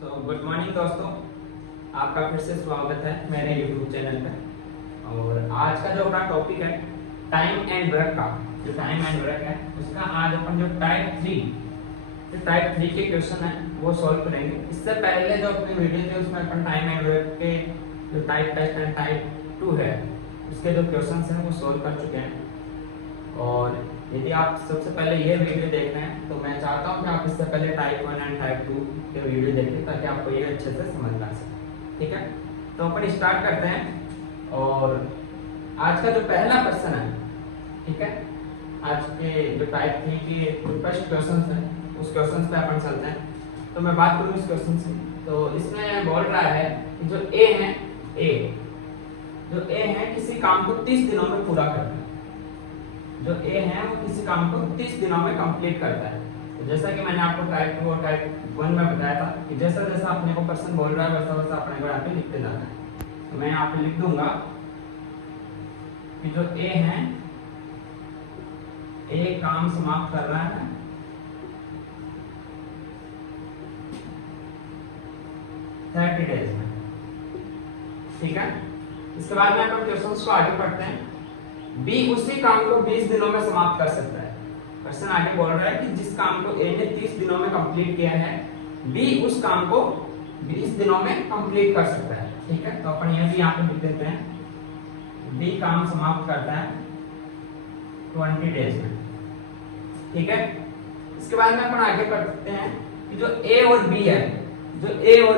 Good morning दोस्तों, आपका फिर से स्वागत है मेरे YouTube चैनल पे। और आज का जो अपना टॉपिक है टाइम एंड वर्क का, जो टाइम एंड वर्क है उसका आज अपन जो टाइप 3 के क्वेश्चन है वो सॉल्व करेंगे। इससे पहले जो अपनी वीडियो थी उसमें अपन टाइम एंड वर्क के जो टाइप टेस्ट एंड टाइप 2 है उसके जो क्वेश्चन हैं वो सॉल्व कर चुके हैं। और यदि आप सबसे पहले ये वीडियो देख रहे हैं तो मैं चाहता हूँ कि आप इससे पहले टाइप 1 एंड टाइप 2 के वीडियो देखें ताकि आपको ये अच्छे से समझ में आ सके। ठीक है, तो अपन स्टार्ट करते हैं। और आज का जो पहला क्वेश्चन है, ठीक है, आज के जो टाइप 3 की जो फर्स्ट क्वेश्चन है उस क्वेश्चन पे अपन चलते हैं। तो मैं बात करूँ इस क्वेश्चन से, तो इसमें बोल रहा है कि जो ए है किसी काम को 30 दिनों में पूरा करना है। जो ए है वो किसी काम को 30 दिनों में कंप्लीट करता है। तो जैसा कि मैंने आपको टाइप 2 और टाइप 1 में बताया था कि जैसा जैसा अपने को पर्सन बोल रहा है वैसा वैसा अपने को यहाँ पे लिखते जाना है। तो मैं यहाँ पे लिख दूंगा कि जो ए है, ए काम समाप्त कर रहा है 30 डेज में। ठीक है, इसके बाद में अपन क्वेश्चन को आगे पढ़ते हैं। बी उसी काम को 20 दिनों में समाप्त कर सकता है। क्वेश्चन आगे बोल रहा है कि जिस काम को ए ने 30 दिनों में कंप्लीट किया है, बी उस काम को 20 दिनों में कंप्लीट कर सकता है। ठीक है, तो अपन ये भी यहाँ पे लिख देते हैं, बी काम समाप्त करता है 20 डेज में। ठीक है, इसके बाद में अपन आगे बढ़ सकते हैं कि जो ए और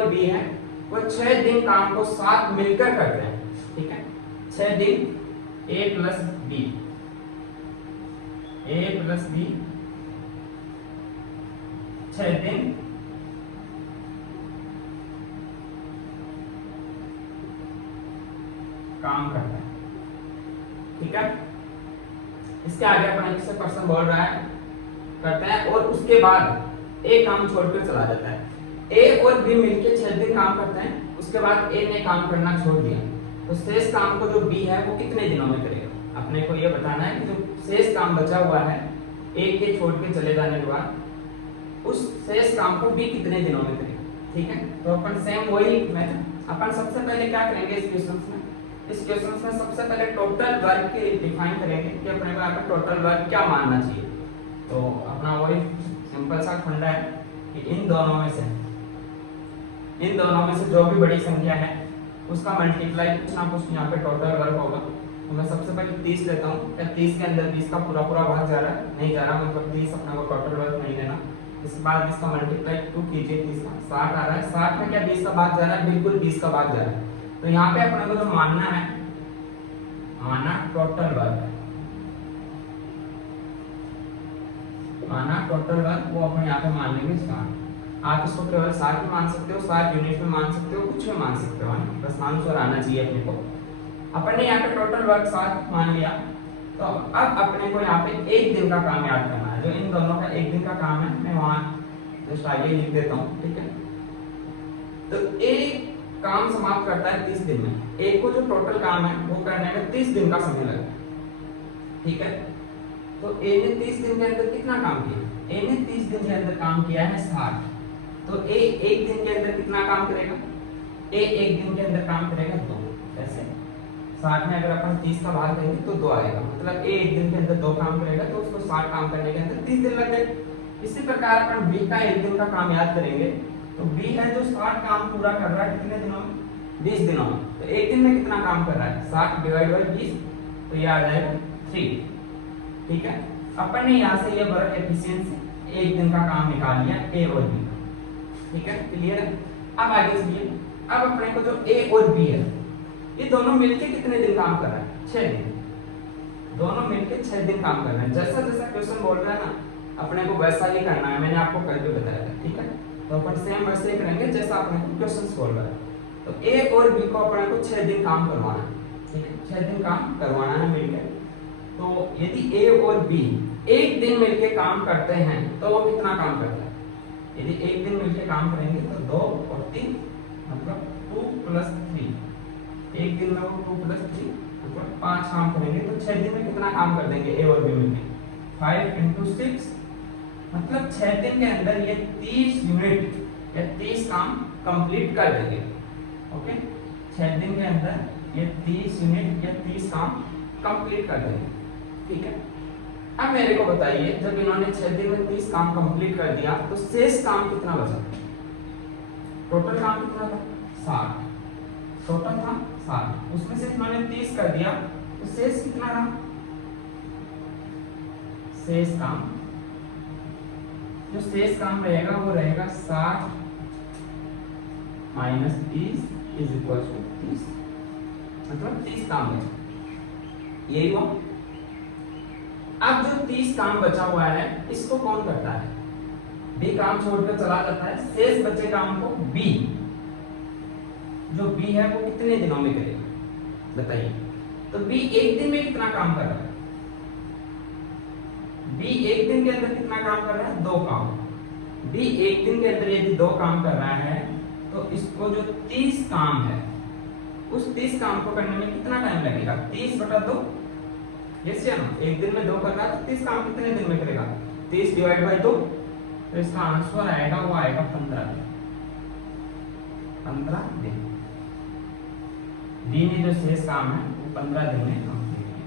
बी है, वो 6 दिन काम को साथ मिलकर करते हैं। ठीक है, 6 दिन A प्लस बी 6 दिन काम करता है। ठीक है, इसके आगे अपन एक से पर्सन बोल रहा है करता है और उसके बाद ए काम छोड़कर चला जाता है। ए और बी मिलकर 6 दिन काम करते हैं, उसके बाद ए ने काम करना छोड़ दिया, तो शेष काम को जो बी है वो कितने दिनों में करेगा। अपने को ये बताना है कि जो शेष काम बचा हुआ है ए के छोड़ के चले जाने के बाद उस शेष काम को बी कितने दिनों में करेगा। ठीक है, तो अपन सेम वही मेथड अपन सबसे पहले क्या करेंगे इस क्वेश्चन में सबसे पहले टोटल वर्क के डिफाइन करेंगे कि अपने को यहाँ पे टोटल वर्क क्या मानना चाहिए। तो अपना वही सिंपल सा फंडा है कि इन दोनों में से जो भी बड़ी संख्या है उसका मल्टीप्लाई कुछ ना कुछ यहाँ पे टोटल वर्क होगा। तो मैं सबसे पहले 30 लेता हूँ। क्या 30 के अंदर 20 का पूरा भाग जा रहा है? नहीं जा रहा, मतलब 30 अपना को टोटल वर्क नहीं लेना। इसके बाद इसका मल्टीप्लाई 2 कीजिए, 30 का 60 आ रहा है। 60 में क्या 20 का भाग जा रहा है? बिल्कुल 20 का भाग जा रहा है। तो यहाँ पे अपने को जो मानना टोटल वर्क वो अपन यहाँ पे मान लेंगे स्टार्ट। आप इसको केवल 60 में मान सकते हो, 60 यूनिट में मान सकते हो, कुछ में मान सकते हो, बस आंसर आना चाहिए अपने को। अपन ने यहाँ पे टोटल वर्क 60 मान लिया। तो अब अपने को यहाँ पे एक दिन का काम याद करना है। जो इन दोनों का एक दिन का काम है, मैं वहां जस्ट आगे लिख देता हूँ। ठीक है, तो एक काम समाप्त करता है 30 दिन में। एक को जो टोटल काम है वो करने में 30 दिन का समय लगता है। ठीक है, तो ए ने 30 दिन के अंदर कितना काम किया? ए ने 30 दिन के अंदर काम किया है 60। तो ए एक दिन के अंदर कितना काम करेगा? ए एक दिन के अंदर काम करेगा 2। ऐसे 60 में अगर अपन 30 का भाग देंगे तो 2 आएगा, मतलब ए एक दिन के अंदर 2 काम करेगा, तो उसको 60 काम करने के अंदर 30 दिन लग गए। इसी प्रकार अपन बी का एक दिन का काम याद करेंगे। तो बी है जो 60 काम पूरा कर रहा है कितने दिनों में? 20 दिनों में। तो एक दिन में कितना काम कर रहा है? 60 डिवाइड बाय 20, तो ये आ जाएगा 3। ठीक है, अपन ने यहाँ से ये वर्क एफिशिएंसी एक दिन का काम निकाल लिया ए और बी। ठीक है, क्लियर है? अब आगे चलिए। अब अपने को जो ए और बी है ये दोनों मिलके कितने दिन काम कर रहा है? 6 दिन। दोनों मिलके 6 दिन काम कर रहे हैं। जैसा जैसा क्वेश्चन बोल रहा है ना, अपने को वैसा ही करना है। मैंने आपको कल भी बताया था। ठीक है, तो अपन सेम वैसे ही करेंगे जैसा अपने को क्वेश्चन बोल रहा है। तो ए और बी को अपने को 6 दिन काम करवाना है। ठीक है, 6 दिन काम करवाना है मिलकर। तो यदि ए और बी एक दिन मिलके काम करते हैं तो वो कितना काम करता है? यदि एक दिन मिलके काम करेंगे तो 2 और 3 मतलब 2 प्लस 3। एक दिन में वो 2 प्लस 3 मतलब 5 काम करेंगे। तो 6 दिन में कितना काम कर देंगे ए और बी मिलके? 5 × 6 मतलब 6 दिन के अंदर ये 30 यूनिट ये 30 काम कंप्लीट कर देंगे। ओके, 6 दिन के अंदर ये 30 यूनिट या 30 काम कंप्लीट कर देंगे। ठीक है, अब मेरे को बताइए जब इन्होंने 6 दिन में 30 काम कंप्लीट कर दिया तो शेष काम कितना बचा? टोटल काम कितना था? 60। टोटल था 60, उसमें से इन्होंने 30 कर दिया तो शेष कितना रहा? शेष काम, जो शेष काम रहेगा वो रहेगा 60 माइनस 30 इज इक्वल टू 30, मतलब 30 काम बचा। यही हुआ। अब जो 30 काम बचा हुआ है इसको कौन करता है? बी काम छोड़कर चला जाता है, शेष बचे काम को बी, जो बी है वो कितने दिनों में करेगा बताइए? तो बी एक दिन में कितना काम कर रहा है? बी एक दिन के अंदर कितना काम कर रहा है? 2 काम। बी एक दिन के अंदर यदि 2 काम कर रहा है तो इसको जो 30 काम है उस 30 काम को करने में कितना टाइम लगेगा? 30/2। यस या नो? एक दिन में 2 कर रहा है तो 30 काम कितने दिन में करेगा? 30 डिवाइड बाय 2, तो इसका आंसर आएगा वो आएगा 15 दिन। 15 दिन बी में जो शेष काम है वो 15 दिन में कंप्लीट है,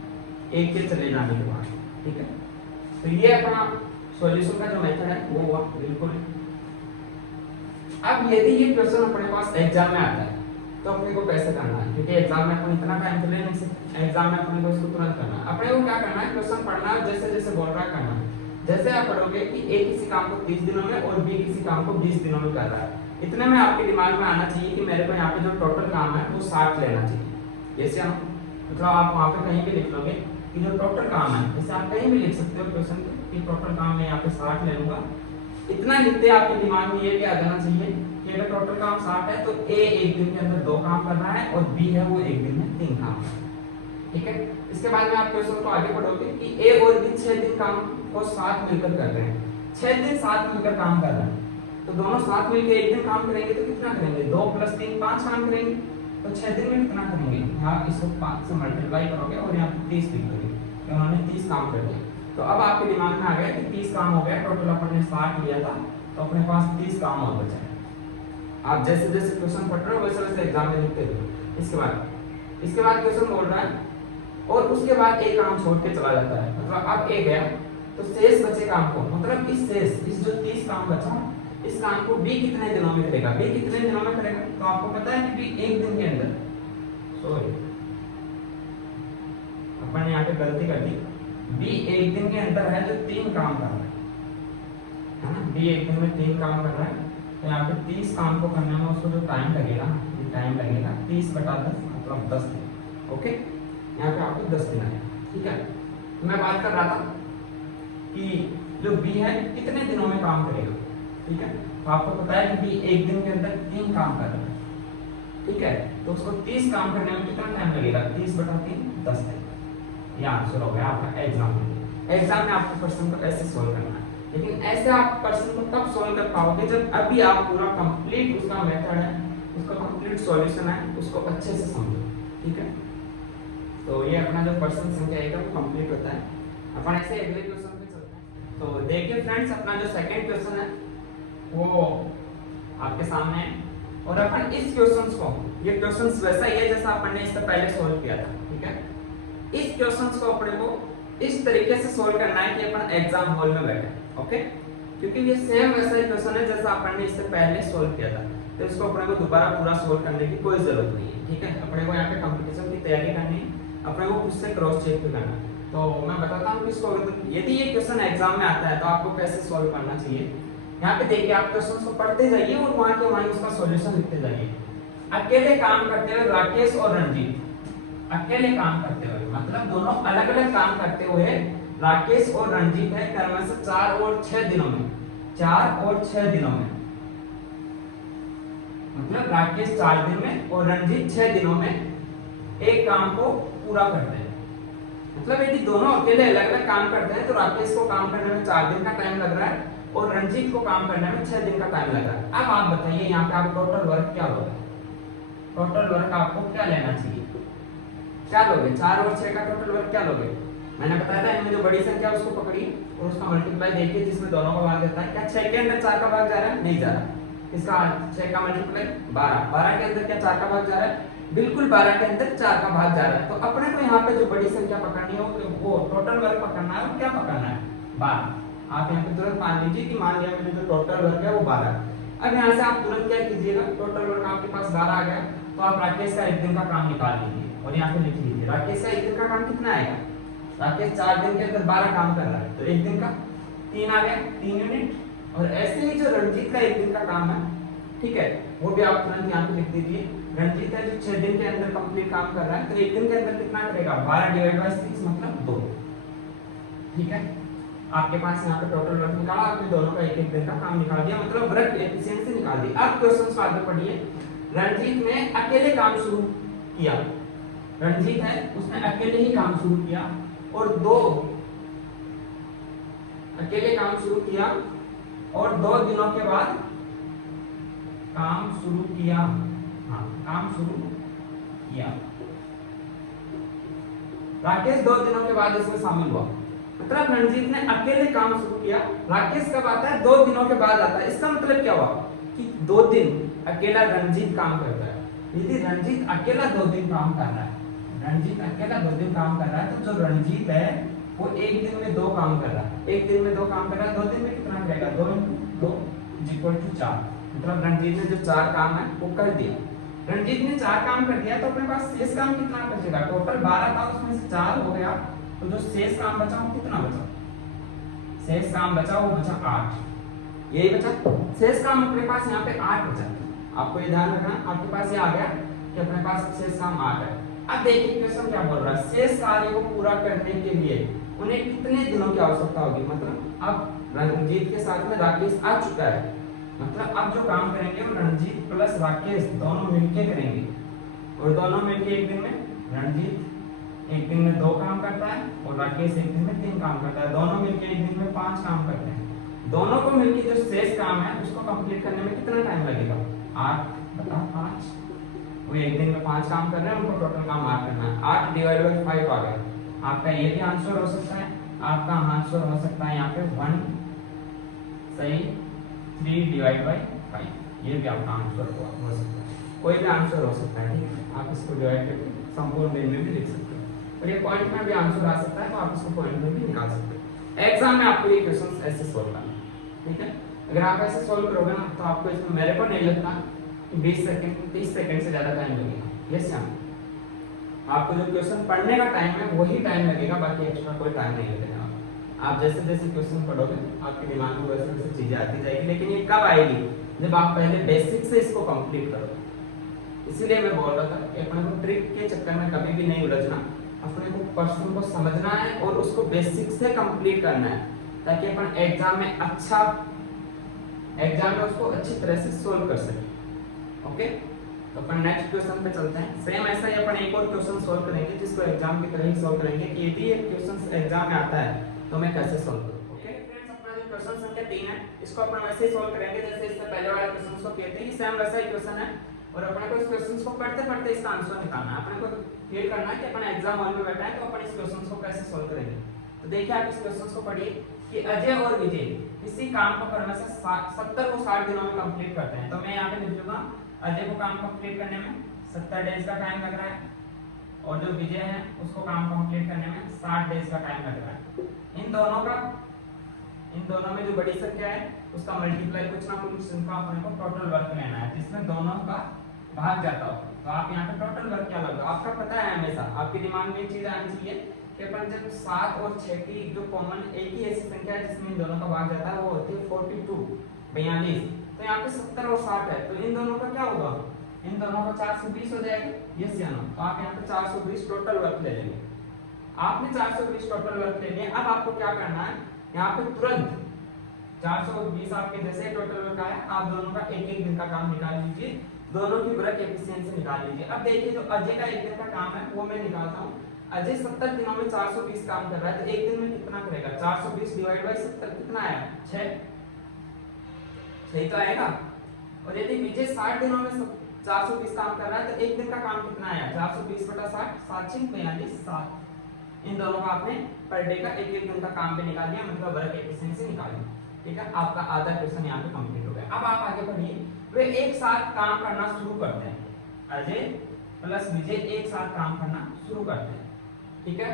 एक के चले जाने के बाद। ठीक है, तो ये अपना सॉल्यूशन का जो मेथड है वो हुआ बिल्कुल। अब यदि ये क्वेश्चन अपने पास एग्जाम में आता है तो अपने को कैसे करना है? क्योंकि एग्जाम में अपन इतना टाइम तो ले नहीं सकते, एग्जाम में अपने को इसको तुरंत करना है। अपने को क्या करना है? क्वेश्चन पढ़ना है, जैसे जैसे बोल रहा है करना है। जैसे आप पढ़ोगे कि ए किसी काम को 30 दिनों में और बी किसी काम को 20 दिनों में कर रहा है, इतने में आपके दिमाग में आना चाहिए कि मेरे को यहाँ पे जो टोटल काम है वो 60 लेना चाहिए। जैसे हम मतलब आप वहाँ पे कहीं भी लिख लोगे कि जो टोटल काम है, जैसे आप कहीं भी लिख सकते हो क्वेश्चन कि टोटल काम मैं यहाँ पे 60 ले लूंगा। इतना लिखते आपके दिमाग में ये भी आ जाना चाहिए कि अगर टोटल काम 60 है तो ए एक दिन के अंदर 2 काम कर रहा है और बी है वो एक दिन में 3 काम कर रहा है। ठीक है, इसके बाद में आप क्वेश्चन को आगे पढ़ोगे कि ए और बी 6 दिन काम को साथ मिलकर कर रहे हैं, 6 दिन साथ मिलकर काम कर रहे हैं, तो दोनों साथ मिलकर एक दिन काम करेंगे तो कितना करेंगे? 2 + 3 5 काम करेंगे, तो 6 दिन में कितना करेंगे? यहाँ इसको 5 से मल्टीप्लाई करोगे और यहाँ पे 30 लिखोगे, तो उन्होंने 30 काम कर दिए। तो अब आपके दिमाग में आ गया कि 30 काम हो गया, टोटल अपन ने 60 लिया था तो अपने पास 30 काम और बचा है। आप जैसे जैसे क्वेश्चन पढ़ रहे हो वैसे वैसे एग्जाम में लिखते रहो। इसके बाद क्वेश्चन बोल रहा है और उसके बाद एक काम छोड़ के चला जाता है, मतलब अब ए गया तो शेष बचे काम को, मतलब इस जो 30 काम बचा इस काम को बी कितने दिनों में करेगा? बी कितने दिनों में करेगा? तो आपको पता है कि बी एक दिन के अंदर, सॉरी अपन ने यहाँ पे गलती कर दी, बी एक दिन के अंदर है जो 3 काम कर रहा है ना, बी एक दिन में 3 काम कर रहा है, तो यहाँ पे 30 काम को करने में उसको जो टाइम लगेगा 30/10 मतलब 10 दिन। ओके, यहाँ पे आपको 10 दिन आएगा। ठीक है, तो मैं बात कर रहा था कि जो बी है कितने दिनों में काम करेगा। ठीक है, तो आपको पता है कि बी एक दिन के अंदर 3 काम कर रहा है। ठीक है, तो उसको 30 काम करने में कितना टाइम लगेगा? 30/3 10 दिन। ये आंसर हो गया आपका एग्जाम में। एग्जाम में आपको क्वेश्चन को ऐसे सोल्व करना है, लेकिन ऐसे आप क्वेश्चन को तब सोल्व कर पाओगे जब अभी आप पूरा कंप्लीट उसका मेथड है, उसका कंप्लीट सॉल्यूशन है, उसको अच्छे से समझो। ठीक है, तो ये अपना जो क्वेश्चन संख्या 1 है वो कंप्लीट होता है। अपन ऐसे अगले क्वेश्चन पे चलते हैं। तो देखिए फ्रेंड्स, अपना जो सेकंड क्वेश्चन है वो आपके सामने है और अपन इस क्वेश्चंस को, ये क्वेश्चंस वैसा ही है जैसा अपन ने इससे पहले सोल्व किया था। ठीक है, इस क्वेश्चंस को अपने को इस तरीके से सोल्व करना है कि अपन एग्जाम हॉल में बैठे। ओके, क्योंकि ये सेम वैसा ही क्वेश्चन है जैसा अपन ने इससे पहले सोल्व किया था, तो इसको अपने को दोबारा पूरा सोल्व करने की कोई जरूरत नहीं है। ठीक है, अपने को यहाँ पे कंपटीशन की तैयारी करनी है, अपने को खुद से क्रॉस चेक भी करना है। तो मैं बताता हूँ किसको, यदि ये क्वेश्चन एग्जाम में आता है तो आपको कैसे सोल्व करना चाहिए। यहाँ पे देखिए, आप क्वेश्चन को पढ़ते जाइए और वहां के वहीं उसका सॉल्यूशन लिखते जाइए। अकेले काम करते हुए राकेश और रणजीत, अकेले काम करते हुए मतलब दोनों अलग अलग काम करते हुए राकेश और रणजीत है क्रमशः से 4 और 6 दिनों में, 4 और 6 दिनों में, मतलब राकेश 4 दिन में और रणजीत 6 दिनों में एक काम को पूरा करते हैं। मतलब यदि दोनों अकेले अलग अलग काम करते हैं तो राकेश को काम करने में 4 दिन का टाइम लग रहा है और रणजीत को काम करने में 6 दिन का टाइम लग रहा है। अब आप बताइए यहाँ पे आप टोटल वर्क क्या होगा? टोटल वर्क आपको क्या लेना चाहिए? क्या लोगे? 4 और 6 का टोटल वर्क क्या लोगे? मैंने बताया था इनमें जो बड़ी संख्या है उसको पकड़िए और उसका मल्टीप्लाई देखिए जिसमें दोनों का भाग देता है। क्या 6 के अंदर 4 का भाग जा रहा है? नहीं जा रहा, इसका 6 का मल्टीप्लाई 12, 12 के अंदर क्या 4 का भाग जा रहा है, बिल्कुल 12 के अंदर 4 का भाग जा रहा है। तो अपने को यहाँ पे जो बड़ी संख्या पकड़नी है वो टोटल वर्ग पकड़ना है, और क्या पकड़ना है 12। आप यहाँ पे तुरंत मान लीजिए कि मान लिया मैंने जो टोटल वर्ग है वो 12 है। अब यहाँ से आप तुरंत क्या कीजिएगा, टोटल वर्ग आपके पास 12 आ गया, तो आप राकेश का एक दिन का काम निकाल लीजिए और यहाँ पे लिख लीजिए राकेश का एक दिन का काम कितना आएगा। राकेश 4 दिन के अंदर 12 काम कर रहा है, तो एक दिन का 3 आ गया, 3 यूनिट। और ऐसे ही जो रणजीत का एक दिन का काम है, ठीक है, वो भी आप तुरंत यहाँ पे लिख दीजिए। रणजीत है जो 6 दिन के अंदर कंप्लीट काम कर रहा है, तो एक दिन के अंदर कितना करेगा 12 डिवाइड बाय 6 मतलब 2, ठीक है। आपके पास यहाँ पे टोटल वर्क निकाला, आपने दोनों का एक एक दिन का काम निकाल दिया, मतलब वर्क एफिशिएंसी निकाल दी। अब क्वेश्चन आगे पढ़िए। रणजीत ने अकेले काम शुरू किया, रणजीत है उसने अकेले ही काम शुरू किया और अकेले काम शुरू किया और 2 दिनों के बाद काम शुरू किया, हाँ काम शुरू किया। राकेश 2 दिनों के बाद इसमें शामिल हुआ, मतलब रणजीत ने अकेले काम शुरू किया। राकेश कब आता है, 2 दिनों के बाद आता है। इसका मतलब क्या हुआ कि 2 दिन अकेला रणजीत काम करता है। यदि रणजीत अकेला 2 दिन काम कर रहा है, रणजीत अकेला 2 दिन काम कर रहा है, तो जो रणजीत है वो एक दिन में 2 काम कर रहा है, एक दिन में 2 काम कर रहा है, 2 दिन में कितना करेगा 2 × 2 = 4। मतलब रणजीत ने जो 4 काम है वो कर दिया। रणजीत ने 4 काम कर दिया, तो अपने पास शेष काम कितना बचेगा, टोटल 12 था उसमें से 4 हो गया, तो जो शेष काम बचा वो कितना बचा, शेष काम बचा वो बचा 8, यही बचा शेष काम। अपने पास यहाँ पे 8 बचा, आपको ये ध्यान रखना, आपके पास ये आ गया कि अपने पास शेष काम 8 है। अब देखिए क्वेश्चन क्या बोल रहा है, शेष कार्य को पूरा करने के लिए उन्हें कितने दिनों की आवश्यकता होगी। मतलब अब रणजीत के साथ में राकेश आ चुका है, मतलब अब जो काम करेंगे वो रणजीत प्लस राकेश दोनों मिलके करेंगे, और दोनों मिलके एक दिन में, रणजीत एक दिन में 2 काम करता है और राकेश एक दिन में 3 काम करता है, दोनों मिलके एक दिन में 5 काम करते हैं। दोनों को मिलके जो शेष काम है उसको कंप्लीट करने में कितना टाइम लगेगा, 8/5। वो एक दिन में 5 काम कर रहे हैं, उनको टोटल काम 8 करना है, 8 डिवाइड बाय 5 आ गया। आपका ये भी आंसर हो सकता है, आपका आंसर हो सकता है यहाँ पे 1 सही 3 डिवाइड बाय 5, ये भी आपका आंसर हो सकता है, कोई भी आंसर हो सकता है, ठीक है। आप इसको डिवाइड करके संपूर्ण दिन में भी लिख सकते हैं, और ये पॉइंट में भी आंसर आ सकता है, तो आप इसको पॉइंट में भी निकाल सकते हैं। एग्जाम में आपको ये क्वेश्चन ऐसे सोल्व करना है, ठीक है। अगर आप ऐसे सोल्व करोगे ना, तो आपको इसमें मेरे को नहीं लगता कि 20 सेकंड 30 सेकंड से ज्यादा टाइम लगेगा। यस या आपको जो क्वेश्चन पढ़ने का टाइम है वही टाइम लगेगा, बाकी एक्स्ट्रा कोई टाइम नहीं लगेगा। आप जैसे जैसे क्वेश्चन पढ़ोगे आपके दिमाग में वैसे वैसे चीजें आती जाएगी, लेकिन ये कब आएगी, जब आप पहले बेसिक से इसको कंप्लीट करोगे। इसीलिए मैं बोल रहा था कि अपने को ट्रिक के चक्कर में कभी भी नहीं उलझना, अपने को क्वेश्चन को समझना है और उसको बेसिक से कंप्लीट करना है, ताकि अपन एग्जाम में उसको अच्छी तरह से सोल्व कर सके। ओके, तो अपन नेक्स्ट क्वेश्चन पे चलते हैं। सेम ऐसा ही अपन एक और क्वेश्चन सोल्व करेंगे, जिसको एग्जाम की तरह ही सोल्व करेंगे कि यदि ये क्वेश्चन एग्जाम में आता है तो मैं कैसे सोल्व करूं। ओके फ्रेंड्स, अपना जो क्वेश्चन संख्या 3 है इसको अपन वैसे ही सोल्व करेंगे जैसे इससे पहले वाले क्वेश्चन को किए थे, सेम वैसा ही क्वेश्चन है, और अपने को इस क्वेश्चन को पढ़ते पढ़ते इसका आंसर निकालना है। अपने को फील करना है कि अपन एग्जाम हॉल में बैठा है, तो अपन इस क्वेश्चन को कैसे सोल्व करेंगे। तो देखिए आप इस क्वेश्चन को पढ़िए कि अजय और विजय किसी काम को करने से 70 को 60 दिनों में कंप्लीट करते हैं। तो मैं यहाँ पे लिख दूंगा अजय को काम कंप्लीट करने में 70 डेज का टाइम लग रहा है, और जो विजय है उसको काम कंप्लीट करने में 60 डेज का टाइम लग रहा है। इन दोनों में जो बड़ी संख्या है उसका मल्टीप्लाई कुछ ना कुछ इनका अपने को टोटल वर्क लेना है, जिसमें दोनों का भाग जाता हो। तो आप यहाँ पे टोटल वर्क क्या लगा, आपका पता है, हमेशा आपके दिमाग में एक चीज आनी चाहिए कि अपन जब 7 और 6 की जो कॉमन एक ही ऐसी संख्या है जिसमें इन दोनों का भाग जाता है वो होती है 42। तो यहाँ पे 70 और 60 है, तो इन दोनों का क्या होगा, इन दोनों का 420 हो जाएगा। यस या नो, तो आप यहाँ पे 420 टोटल वर्क ले लेंगे। आपने 420 टोटल वर्क ले लिया। अब आपको क्या करना है, यहाँ पे तुरंत 420 आपके जैसे टोटल वर्क आया, आप दोनों का एक एक दिन का काम निकाल लीजिए, दोनों की वर्क एफिशिएंसी निकाल लीजिए। अब देखिए जो अजय का एक दिन का काम है वो मैं निकालता हूँ। अजय 70 दिनों में 420 काम कर रहा है, तो एक दिन में कितना करेगा, 420 डिवाइड बाय 70 कितना आया 6, सही तो आएगा। और यदि विजय 60 दिनों में 420 काम कर रहा है, तो एक दिन का काम कितना आया 420/60, 7×42 इन दोनों का आपने पर डे का एक एक दिन का काम पे निकाल लिया, मतलब वर्क एफिशिएंसी निकाल ली। ठीक है, आपका आधा क्वेश्चन यहाँ पे कंप्लीट हो गया। अब आप आगे बढ़िए, वे एक साथ काम करना शुरू करते हैं। अजय प्लस विजय एक साथ काम करना शुरू करते हैं, ठीक है।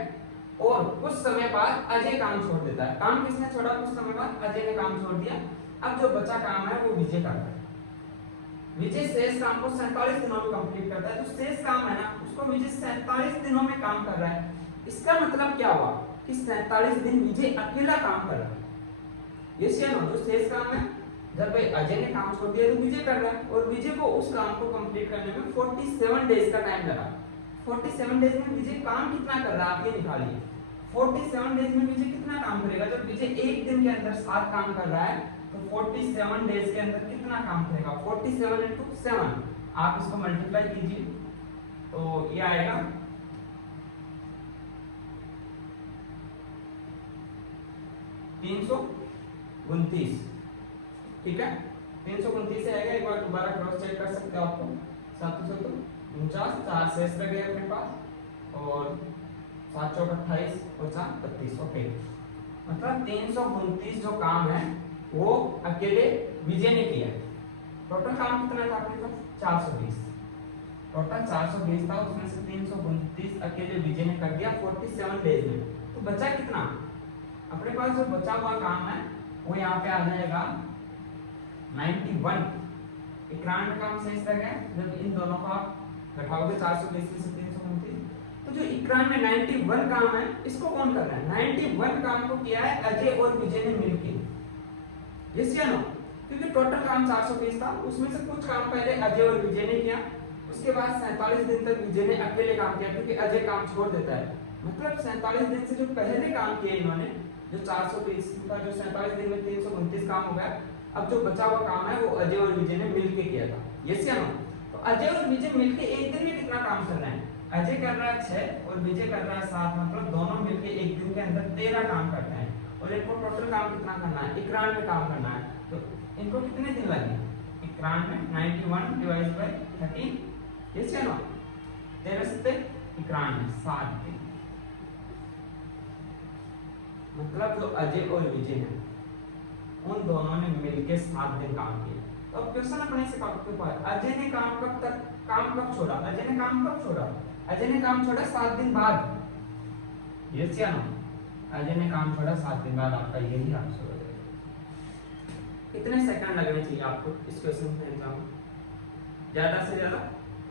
और कुछ समय बाद अजय काम छोड़ देता है। काम किसने छोड़ा? कुछ समय बाद अजय ने काम छोड़ दिया। अब जो बचा काम है वो विजय करता है। विजय शेष काम को 47 दिनों में कंप्लीट करता है। जो शेष काम है ना उसको विजय 47 दिनों में काम कर रहा है। इसका मतलब क्या हुआ कि 47 दिन विजय अकेला काम कर रहा है। ये जो शेष काम है, जब अजय ने काम छोड़ दिया तो विजय कर रहा है, और विजय को उस काम को कंप्लीट करने में 47 डेज का टाइम लगा। 47 डेज में विजय काम कितना कर रहा है आप ये निकालिए। 47 डेज में विजय कितना काम करेगा? जब विजय एक दिन के अंदर 7 काम कर रहा है तो 47 डेज के अंदर कितना काम करेगा? 47 into 7 आप इसको मल्टीप्लाई कीजिए तो ये आएगा 329, ठीक है। 329 से आएगा। एक बार दोबारा क्रॉस चेक कर सकते हो आपको। 749, 4 शेष रह गए अपने पास, और 7 चौक 28 और 4 32। ओके, मतलब 329 जो काम है वो अकेले विजय ने किया है। टोटल काम कितना था आपके पास? 420। टोटल 420 था, उसमें से 329 अकेले विजय ने कर दिया 47 डेज में। तो बचा कितना? अपने पास जो बचा हुआ काम है वो यहाँ पे आ जाएगा 91। 91 काम शेष रह गया। जब इन दोनों का घटाओगे 420 से 329, तो जो 91 काम है इसको कौन कर रहा है? 91 काम को किया है अजय और विजय ने मिलकर। यस या नो? क्योंकि टोटल काम 420 था, उसमें से कुछ काम पहले अजय और विजय ने किया, उसके बाद 47 दिन तक विजय ने अकेले काम किया, क्योंकि अजय काम छोड़ देता है। मतलब 47 दिन से जो पहले काम किए इन्होंने, जो 420 का जो 47 दिन में 329 काम हो गया, अब जो बचा हुआ काम है वो अजय और विजय ने मिलके किया था। यस या नो? तो अजय और विजय मिलके एक दिन में कितना काम कर रहे हैं? अजय कर रहा है 6 और विजय कर रहा है 7, मतलब दोनों मिलके एक दिन के अंदर 13 काम करते हैं। और इनको टोटल काम कितना करना है? 91 काम करना है। तो इनको कितने दिन लगे? 91 91 डिवाइड बाय 13। यस या नो? 13 से 91 7 दिन। मतलब जो अजय और विजय हैं उन दोनों ने मिलके 7 दिन काम किया। तो अब क्वेश्चन अपने से काटते पाए, अजय ने काम कब छोड़ा? अजय ने काम कब छोड़ा? अजय ने काम छोड़ा 7 दिन बाद। यस या नो? अजय ने काम छोड़ा 7 दिन बाद। आपका यही आंसर हो जाएगा। कितने सेकंड लगने चाहिए आपको इस क्वेश्चन के एग्जाम में? ज्यादा से ज्यादा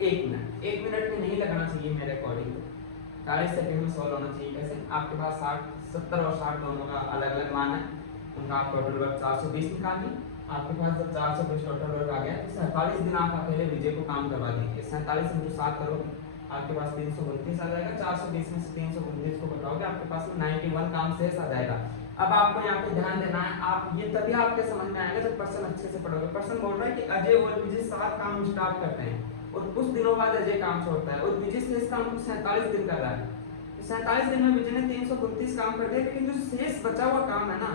1 मिनट। 1 मिनट में नहीं लगना चाहिए मेरे अकॉर्डिंग तो 40 सेकंड में सॉल्व होना चाहिए। कैसे? आपके पास 70 और 60 दोनों का अलग अलग मान है, उनका आप टोटल वर्क 420 निकालिए। आपके पास जब 420 टोटल वर्क आ गया तो 47 दिन आप अकेले विजय को काम करवा देंगे। 47 into 7 करोगे आपके पास 329 आ जाएगा। 420 में से 329 को घटाओगे आपके पास में 91 काम शेष आ जाएगा। अब आपको यहाँ पे ध्यान देना है, आप ये तभी आपके समझ में आएगा जब पर्सन अच्छे से पढ़ोगे। पर्सन बोल रहा है कि अजय और विजय 7 काम स्टार्ट करते हैं और कुछ दिनों बाद अजय काम छोड़ता है और विजय शेष काम को 47 दिन कर रहा है। 47 दिन में विजय ने 332 काम कर दिया, लेकिन जो शेष बचा हुआ काम है ना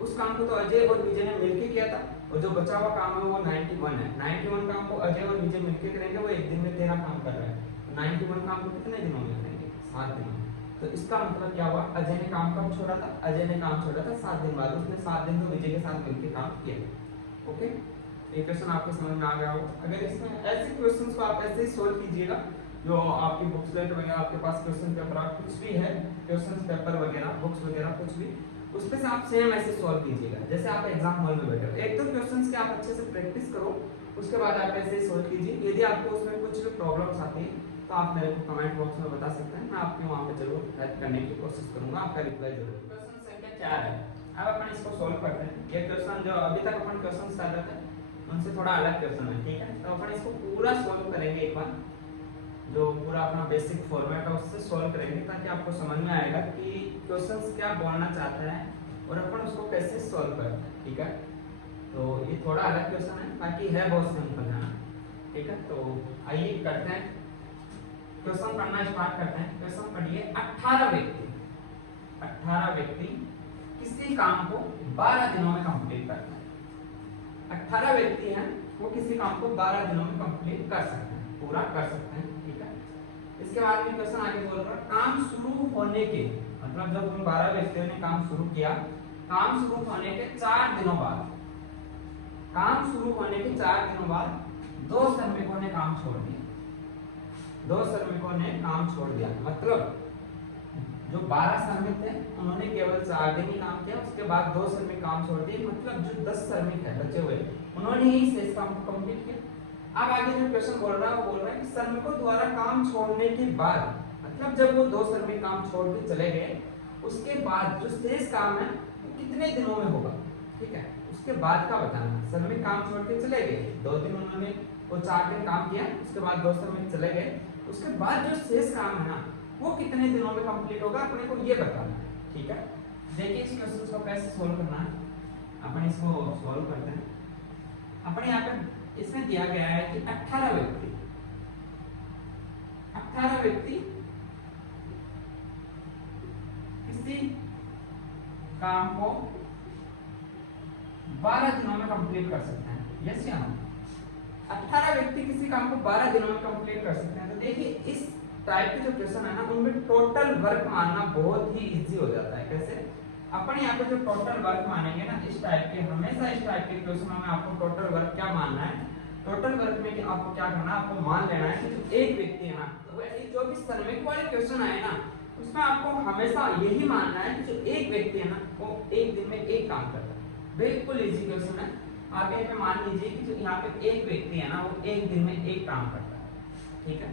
उस काम को तो अजय और विजय ने मिलकर किया था, और जो बचा हुआ काम है वो 91 है। 91 काम को अजय और विजय मिलकर करेंगे, वो एक दिन में 13 काम कर रहा है। तो 91 काम को कितने दिनों में करेंगे? 7 दिनों में। तो इसका मतलब क्या हुआ? अजय ने काम कब छोड़ा था? अजय ने काम छोड़ा था 7 दिन बाद। उसने 7 दिन तो विजय के साथ मिलकर काम किया। ओके, ये क्वेश्चन आपको समझ में आ गया हो। अगर इसमें ऐसे क्वेश्चंस को आप ऐसे ही सोल्व कीजिएगा, जो आपकी बुक्सलेट वगैरह आपके पास क्वेश्चन पेपर कुछ भी है, क्वेश्चन पेपर वगैरह बुक्स वगैरह कुछ भी, उसपे से आप सेम ऐसे सॉल्व कीजिएगा जैसे आप एग्जाम हॉल में बैठे हो। एक तो क्वेश्चंस की आप अच्छे से प्रैक्टिस करो, उसके बाद आप ऐसे सॉल्व कीजिए। यदि आपको उसमें कुछ भी प्रॉब्लम्स आती है तो आप मेरे को कमेंट बॉक्स में बता सकते हैं, मैं आपके वहां पे जरूर हेल्प करने की कोशिश करूंगा, आपका रिप्लाई जरूर। क्वेश्चन संख्या 4 है। अब अपन इसको सॉल्व करते हैं। ये क्वेश्चन जो अभी तक अपन क्वेश्चन कर रहे थे उनसे थोड़ा अलग क्वेश्चन है, ठीक है। तो अपन इसको पूरा सॉल्व करेंगे एक बार, जो पूरा अपना बेसिक फॉर्मेट है उससे सॉल्व करेंगे, ताकि आपको समझ में आएगा कि क्वेश्चंस क्या बोलना चाहते हैं और अपन उसको कैसे सॉल्व करते हैं, ठीक है। तो ये थोड़ा अलग क्वेश्चन है, बाकी है बहुत सिंपल है, ठीक है। तो आइए करते हैं, क्वेश्चन पढ़ना स्टार्ट करते हैं। क्वेश्चन पढ़िए, 18 व्यक्ति किसी काम को 12 दिनों में कंप्लीट करते हैं। 18 व्यक्ति हैं, वो किसी काम को 12 दिनों में कंप्लीट कर सकते हैं, पूरा कर सकते हैं, ठीक है। इसके बाद में क्वेश्चन आगे बोल रहा है, काम शुरू होने के, मतलब जब उन 12 व्यक्तियों ने काम शुरू किया, काम शुरू होने के 4 दिनों बाद काम शुरू होने के 4 दिनों बाद 2 श्रमिकों ने काम छोड़ दिया। 2 श्रमिकों ने काम छोड़ दिया, मतलब जो 12 श्रमिक थे उन्होंने केवल 4 दिन ही काम किया, उसके बाद 2 श्रमिक काम छोड़ दिए, मतलब जो 10 श्रमिक है बचे हुए उन्होंने ही शेष काम को कंप्लीट किया। अब आगे जो क्वेश्चन बोल रहा है वो बोल रहा है कि श्रमिकों द्वारा काम छोड़ने के बाद, मतलब जब वो 2 श्रमिक काम छोड़ के चले गए उसके बाद जो शेष काम है वो कितने दिनों में होगा, ठीक है, उसके बाद का बताना। श्रमिक काम छोड़ के चले गए, 2 दिन उन्होंने वो 4 दिन काम किया, उसके बाद 2 श्रमिक चले गए, उसके बाद जो शेष काम है ना वो कितने दिनों में कंप्लीट होगा, अपने को ये बताना है, ठीक है। देखिए इस क्वेश्चन को कैसे सोल्व करना है, अपन इसको सोल्व करते हैं। अपने यहाँ पे इसमें दिया गया है कि 18 व्यक्ति किसी काम को 12 दिनों में कंप्लीट कर सकते हैं, यस या नो। 18 व्यक्ति किसी काम को 12 दिनों में कंप्लीट कर सकते हैं। तो देखिए इस टाइप के जो क्वेश्चन है ना उनमें टोटल वर्क मानना बहुत ही इजी हो जाता है। कैसे, अपन यहाँ पे जो टोटल वर्क मानेंगे ना इस टाइप के, हमेशा इस टाइप के क्वेश्चनों में आपको टोटल वर्क क्या मानना है, टोटल वर्क में कि आपको क्या करना है, आपको मान लेना है कि जो एक व्यक्ति है ना, तो जो भी श्रमिक वाले क्वेश्चन आए ना उसमें आपको हमेशा यही मानना है कि जो एक व्यक्ति है ना वो एक दिन में एक काम करता है। बिल्कुल इजी क्वेश्चन है। आप यहाँ पे मान लीजिए कि जो यहाँ पे एक व्यक्ति है ना वो एक दिन में एक काम करता है, ठीक है।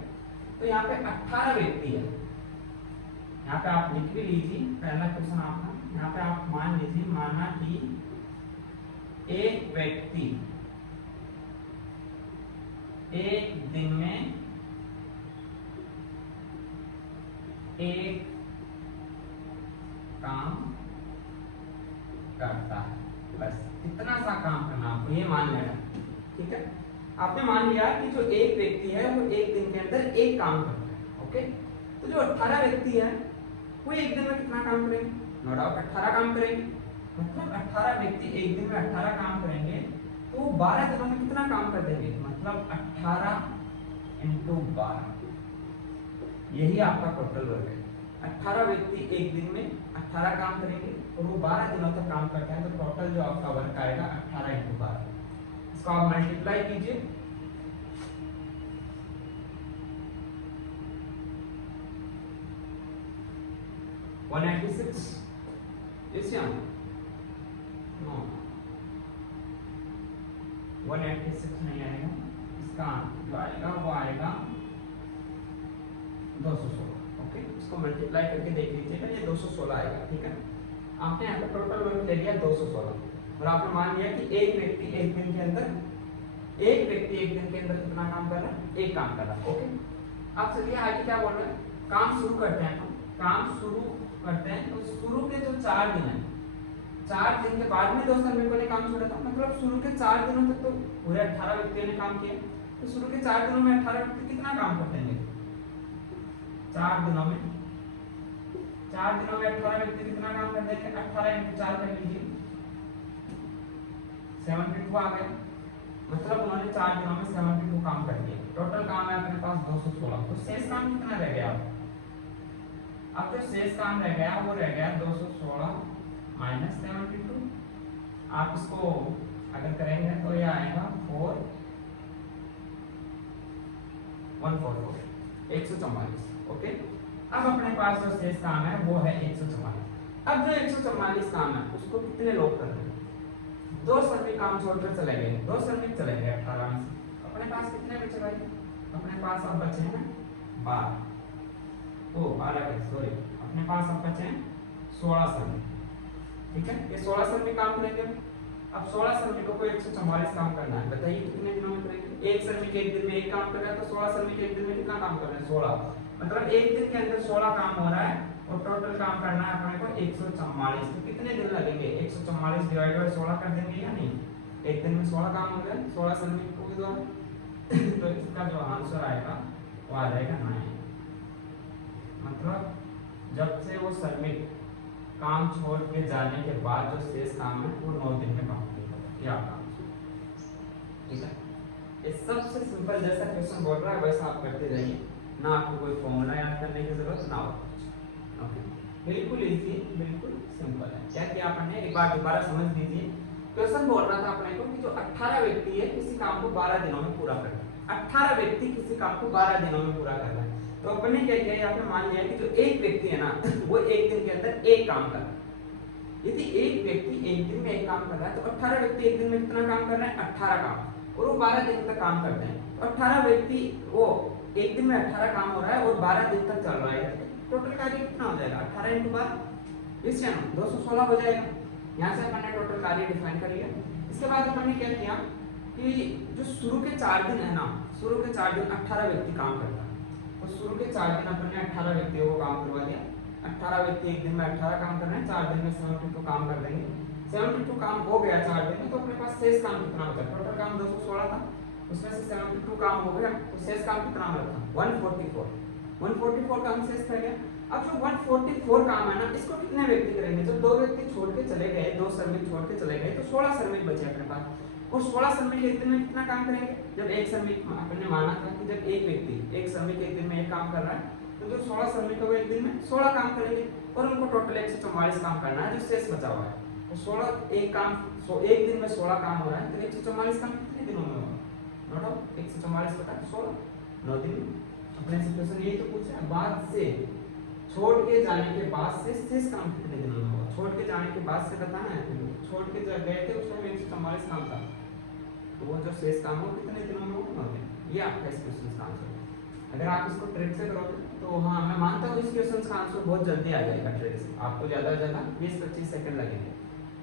तो यहाँ पे 18 व्यक्ति है, यहाँ पे आप लिख भी लीजिए पहला क्वेश्चन आपका, यहाँ पे आप मान लीजिए, माना कि एक व्यक्ति एक दिन में एक काम करता है, बस इतना सा काम करना आपको, ये मान लेना, ठीक है। आपने मान लिया कि जो एक व्यक्ति है वो एक दिन के अंदर एक काम करता है, ओके। तो जो 18 व्यक्ति है वो एक दिन में कितना काम करेंगे, नो डाउट 18 काम करेंगे, मतलब 18 व्यक्ति एक दिन में 18 काम करेंगे, तो वो 12 दिनों में कितना काम कर देंगे, मतलब 18 × 12, यही आपका टोटल वर्क है। 18 व्यक्ति एक दिन में 18 काम करेंगे और वो 12 दिनों तक काम करते हैं, तो टोटल जो आपका वर्क आएगा 18 × 12। इसको आप मल्टीप्लाई कीजिए, इसे हम 186 नहीं आएगा, इसका जो आएगा वो आएगा 216, ओके। इसको मल्टीप्लाई करके देख लीजिएगा, ये 216 आएगा, ठीक है। आपने यहाँ पे टोटल वर्क ले लिया 216 और आपने मान लिया कि एक व्यक्ति एक दिन के अंदर कितना काम कर रहा है, एक काम कर रहा है, ओके। अब चलिए आगे क्या बोल रहे हैं, काम शुरू करते हैं। तो शुरू के जो 4 दिन है, 4 दिन के बाद में 2 श्रमिकों ने काम छोड़ा था, मतलब शुरू के 4 दिनों तक तो पूरे 18 व्यक्तियों ने काम किया। तो शुरू के 4 दिनों में 18 व्यक्ति कितना काम करते हैं, 4 दिनों में 18 व्यक्ति कितना काम कर देंगे, 18 × 4 कर लीजिए, 72 आ गया, मतलब उन्होंने 4 दिनों में 72 काम कर दिया। टोटल काम है अपने पास 216, तो शेष काम कितना रह गया, अब जो शेष काम रह गया वो रह गया 216 - 72। आप इसको अगर करेंगे तो ये आएगा 144, ओके। अब अपने पास जो शेष काम है वो है 144। अब जो 144 काम है उसको कितने लोग करते हैं, 2 श्रमिक काम छोड़कर चले गए, 2 श्रमिक चले गए 18 में से, अपने पास कितने बचे भाई, अपने पास अब बचे हैं 12, सॉरी, अपने पास अब बचे हैं 16 श्रमिक, ठीक है। ये 16 श्रमिक काम करेंगे। अब 16 श्रमिकों को 144 काम करना है, बताइए कितने दिनों में करेंगे। एक श्रमिक एक दिन में एक काम कर रहा है, तो 16 श्रमिक एक दिन में कितना काम कर रहे हैं, 16, मतलब एक दिन के अंदर 16 काम हो रहा है और टोटल काम करना है अपने को 144। तो कितने दिन लगेंगे, 144 डिवाइड बाय 16 कर देंगे या नहीं, एक दिन में 16 काम हो गया 16 श्रमिकों के द्वारा। तो इसका जो आंसर आएगा वो आ जाएगा 9, मतलब जब से वो श्रमिक काम छोड़ के जाने के बाद जो शेष काम है वो 9 दिन में कंप्लीट होगा, ये आपका आंसर, ठीक है। ये सबसे सिंपल जैसा क्वेश्चन बोल रहा है वैसा आप करते रहिए, ना आपको कोई फॉर्मूला याद करने की जरूरत ना हो, ओके। बिल्कुल इजी, बिल्कुल सिंपल है। क्या किया आपने, एक बार दोबारा समझ लीजिए क्वेश्चन बोल रहा था अपने को कि जो 18 व्यक्ति है किसी काम को 12 दिनों में पूरा कर रहा है। 18 व्यक्ति किसी काम को 12 दिनों में पूरा कर रहा है। तो अपन ने क्या किया, यहाँ पे मान लिया कि जो एक व्यक्ति है ना वो एक दिन के अंदर एक काम कर रहा है। यदि एक व्यक्ति एक दिन में एक काम कर रहा है तो 18 व्यक्ति एक दिन में कितना काम कर रहे हैं, 18 काम, और वो 12 दिन तक काम करते हैं। तो 18 व्यक्ति वो एक दिन में 18 काम हो रहा है और 12 दिन तक चल रहा है, टोटल कार्य कितना हो जाएगा, 18 × 12 इस 216 हो जाएगा। यहाँ से अपन ने टोटल कार्य डिफाइन कर लिया। इसके बाद अपन ने क्या किया कि जो शुरू के 4 दिन है ना, शुरू के 4 दिन 18 व्यक्ति काम करता है, तो शुरू के 4 दिन अपन ने 18 व्यक्तियों को काम करवा दिया। 18 व्यक्ति एक दिन में 18 काम कर रहे हैं, 4 दिन में 72 काम कर देंगे। 72 काम हो गया 4 दिन में, तो अपने पास शेष काम कितना बचा, टोटल काम 216 था, उसमें से 72 काम हो गया, तो शेष काम कितना बचा, 144। 144 काम शेष रह गया। अब जो 144 काम है ना, इसको कितने व्यक्ति करेंगे, जब 2 व्यक्ति छोड़ के चले गए, 2 श्रमिक छोड़ के चले गए, तो 16 श्रमिक बचे अपने पास। और 16 श्रमिक एक दिन में कितना काम करेंगे, जब एक श्रमिक, आपने माना था कि जब एक व्यक्ति एक श्रमिक एक दिन में एक काम कर रहा है, तो जो 16 श्रमिक है वो एक दिन में 16 काम करेंगे, और उनको टोटल 144 काम करना है जो शेष बचा हुआ है। तो 16 एक काम, एक दिन में 16 काम हो रहा है, तो 144 काम कितने दिनों में होगा, नोट आउट, 144 बटा 16, 9 दिन में। अपने से क्वेश्चन यही तो पूछा है, बाद से छोड़ के जाने के बाद से शेष काम कितने दिनों में होगा, छोड़ के जाने के बाद से बताना है, छोड़ के जब गए थे उस टाइम 144 काम था, तो वो जो शेष काम हो कितने दिनों में होगा, ये आपका इस क्वेश्चन का आंसर है। अगर आप इसको ट्रिक से करोगे तो हाँ, मैं मानता हूँ इस क्वेश्चन का आंसर बहुत जल्दी आ जाएगा ट्रिक से, आपको ज्यादा से ज्यादा 20-25 सेकंड लगेंगे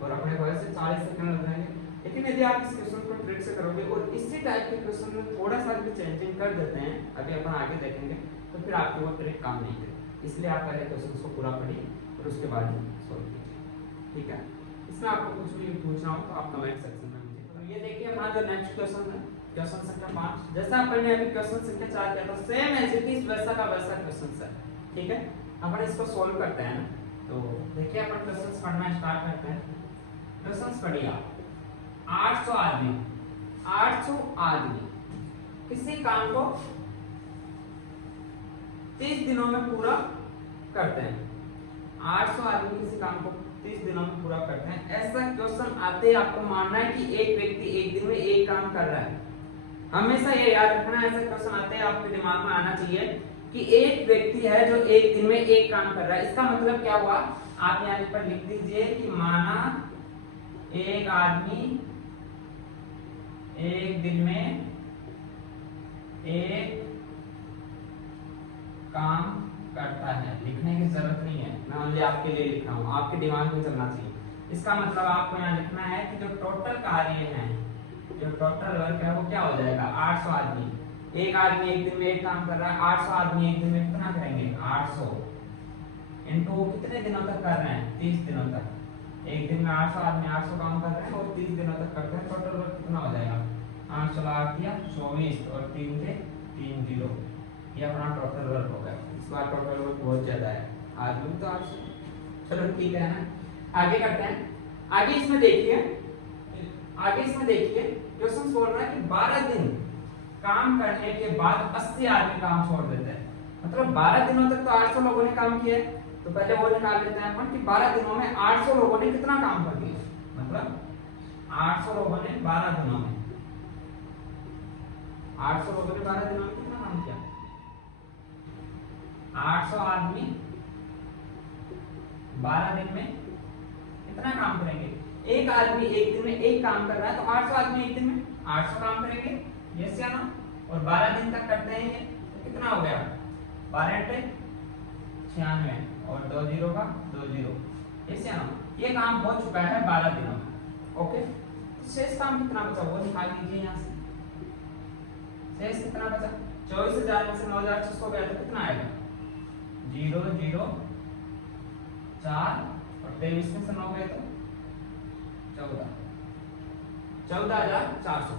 और अपने को से 40 सेकंड लग जाएंगे। लेकिन यदि आप इस क्वेश्चन को ट्रिक से करोगे और इसी टाइप के क्वेश्चन में थोड़ा सा भी चेंजिंग कर देते हैं, अभी अपन आगे देखेंगे, तो फिर आपकी वो ट्रिक काम नहीं करेगी। इसलिए आप पहले क्वेश्चन को पूरा पढ़िए और उसके बाद ही सॉल्व कीजिए, ठीक है। इसमें आपको कुछ भी पूछना हो तो आप कमेंट सेक्शन में मुझे। तो ये देखिए अपना जो नेक्स्ट क्वेश्चन है, क्वेश्चन संख्या 5। जैसा अपन ने अभी क्वेश्चन संख्या 4 किया था, सेम एज इट इज वैसा का वैसा क्वेश्चन है, ठीक है। अपन इसको सॉल्व करते हैं ना, तो देखिए अपन क्वेश्चंस पढ़ना स्टार्ट करते हैं। क्वेश्चंस पढ़िए आप। 800 आदमी, 800 आदमी किसी काम को 30 दिनों में पूरा करते हैं। 800 आदमी किसी काम को 30 दिनों में पूरा करते हैं। ऐसा क्वेश्चन आते ही आपको मानना है कि एक व्यक्ति एक दिन में एक काम कर रहा है। हमेशा ये याद रखना, ऐसे क्वेश्चन आते हैं आपके दिमाग में आना चाहिए कि एक व्यक्ति है जो एक दिन में एक काम कर रहा है। इसका मतलब क्या हुआ, आप यहाँ पर लिख दीजिए कि माना एक आदमी एक दिन में एक काम करता है। लिखने की जरूरत नहीं है, मैं ओनली आपके लिए लिख रहा हूँ, आपके दिमाग में चलना चाहिए। इसका मतलब आपको यहाँ लिखना है कि जो टोटल कार्य है, जो टोटल वर्क है वो क्या हो जाएगा, 800 आदमी। एक आदमी एक दिन में एक काम कर रहा है, 800 आदमी एक दिन में कितना करेंगे, 800 इनटू कितने दिनों तक कर रहे हैं, 30 दिनों तक। एक दिन में 800 आदमी 800 काम कर रहे हैं और 30 दिनों तक करते हैं। टोटल वर्क कितना हो जाएगा, 800 8 या 24 और 3 के 3 0, ये अपना टोटल वर्क हो गया। इस बार टोटल वर्क बहुत ज्यादा है, आदमी तो 800। चलो ठीक है ना, आगे करते हैं। आगे इसमें देखिए, आगे इसमें देखिए क्वेश्चन बोल रहा है कि 12 दिन काम करने के बाद 80 आदमी काम छोड़ देते हैं। मतलब 12 दिनों तक तो 800 लोगों ने काम किया है, तो पहले वो निकाल लेते हैं अपन कि 12 दिनों में 800 लोगों ने कितना काम कर दिया। मतलब 800 लोगों ने 12 दिनों में, 800 लोगों ने 12 दिनों में कितना काम किया। 800 आदमी 12 दिन में कितना काम करेंगे। एक आदमी एक दिन में एक काम कर रहा है, तो 800 आदमी एक दिन में 800 काम करेंगे, यस या नो। और 12 दिन तक करते हैं ये, तो कितना हो गया, 12 × 96 और 2 0 का 2 0, यस या नो। ये काम हो चुका है 12 दिनों में, ओके। तो शेष काम कितना बचा वो निकाल लीजिए यहाँ से। शेष कितना बचा, 24,000 में से 9,600 गया तो कितना आएगा, 0 0 4 और 23 में से 9 गए तो 14,400।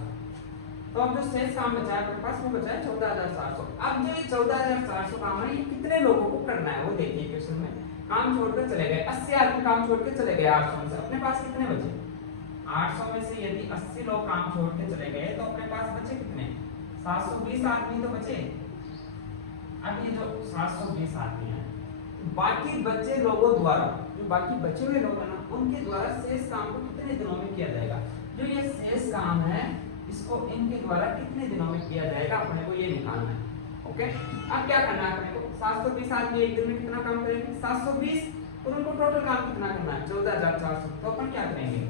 तो अब जो शेष काम बचा है अपने पास वो बचा है 14,400। अब जो ये 14,400 काम है ये कितने लोगों को करना है वो देखिए क्वेश्चन में। काम छोड़कर चले गए 80 आदमी, काम छोड़ के चले गए 800 में से, अपने पास कितने बचे, 800 में से यदि 80 लोग काम छोड़ के चले गए तो अपने पास बचे कितने, 720 आदमी तो बचे। अब ये जो 720 आदमी है, बाकी बचे लोगों द्वारा जो बाकी बचे हुए लोग हैं ना, उनके द्वारा शेष काम को कितने दिनों में किया जाएगा। जो ये शेष काम है इसको इनके द्वारा कितने दिनों में किया जाएगा, अपने को ये निकालना है। ओके, अब क्या करना है अपने को, 720 आदमी एक दिन में कितना काम करेंगे, 720, और उनको टोटल काम कितना करना है, 14,400। तो अपन क्या करेंगे,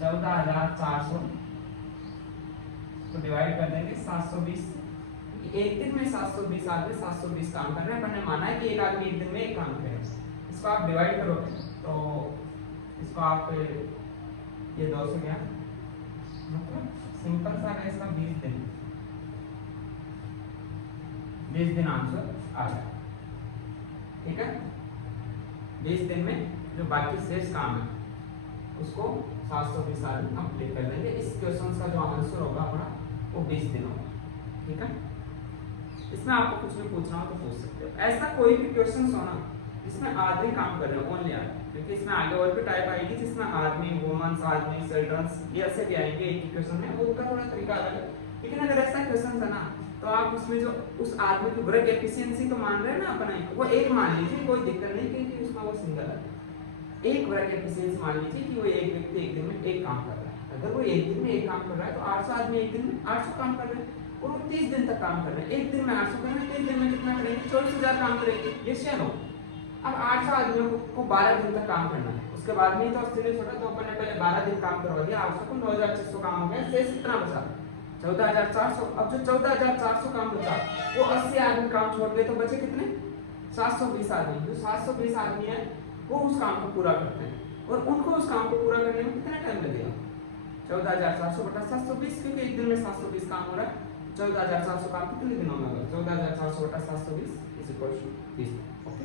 14,400 को डिवाइड कर देंगे 720। एक दिन में 720 आदमी 720 काम कर रहे हैं, अपन ने माना है कि एक आदमी एक दिन में एक काम करेगा। इसको आप डिवाइड करोगे तो इसको आप ये 2 से गया, मतलब सिंपल सा है इसका 20 दिन आंसर आ गया। ठीक है, 20 दिन में जो बाकी शेष काम है उसको 720 आदमी कंप्लीट कर देंगे। इस क्वेश्चन का जो आंसर होगा अपना वो 20 दिन होगा। ठीक है, इसमें आपको कुछ भी पूछना हो तो पूछ सकते हो। ऐसा कोई भी क्वेश्चन होना जिसमें आदमी काम कर रहे हो, ओनली आदमी, क्योंकि इसमें आगे और भी टाइप आएगी जिसमें आदमी, वुमेन्स, आदमी, चिल्ड्रंस, ये ऐसे भी आएंगे एक ही क्वेश्चन में, उनका थोड़ा तरीका अलग है। लेकिन अगर ऐसा क्वेश्चन है ना, तो आप उसमें जो उस आदमी की वर्क एफिशिएंसी तो मान रहे हैं ना अपना, वो एक मान लीजिए, कोई दिक्कत नहीं, क्योंकि उसमें वो सिंगल है। एक वर्क एफिशिएंसी मान लीजिए कि वो एक व्यक्ति एक दिन में एक काम कर रहा है। अगर वो एक दिन में एक काम कर रहा है तो 800 आदमी एक दिन में 800 काम कर रहे हैं, और वो 30 दिन तक काम कर रहे हैं। एक दिन में 800 कर रहे हैं, 3 दिन में कितना करेंगे, 24,000 काम करेंगे। ये शेयर हो। अब 800 आदमियों को 12 दिन तक काम करना है, उसके बाद में तो 80 दिन छोटा, तो अपन ने पहले 12 दिन काम करवा दिया, 800 को 9,600 काम हो गया, शेष कितना बचा, 14,400। अब जो 14,400 काम बचा, वो 80 आदमी काम छोड़ गए, तो बचे कितने, 720 आदमी। जो 720 आदमी है वो उस काम को पूरा करते हैं, और उनको उस काम को पूरा करने में कितना टाइम लगेगा, 14,400 बटा 720, क्योंकि एक दिन में 720 काम हो रहा है। 14,400 काम कितने दिनों में होगा, 14,400 बटा 720 इज इक्वल टू 20। ओके,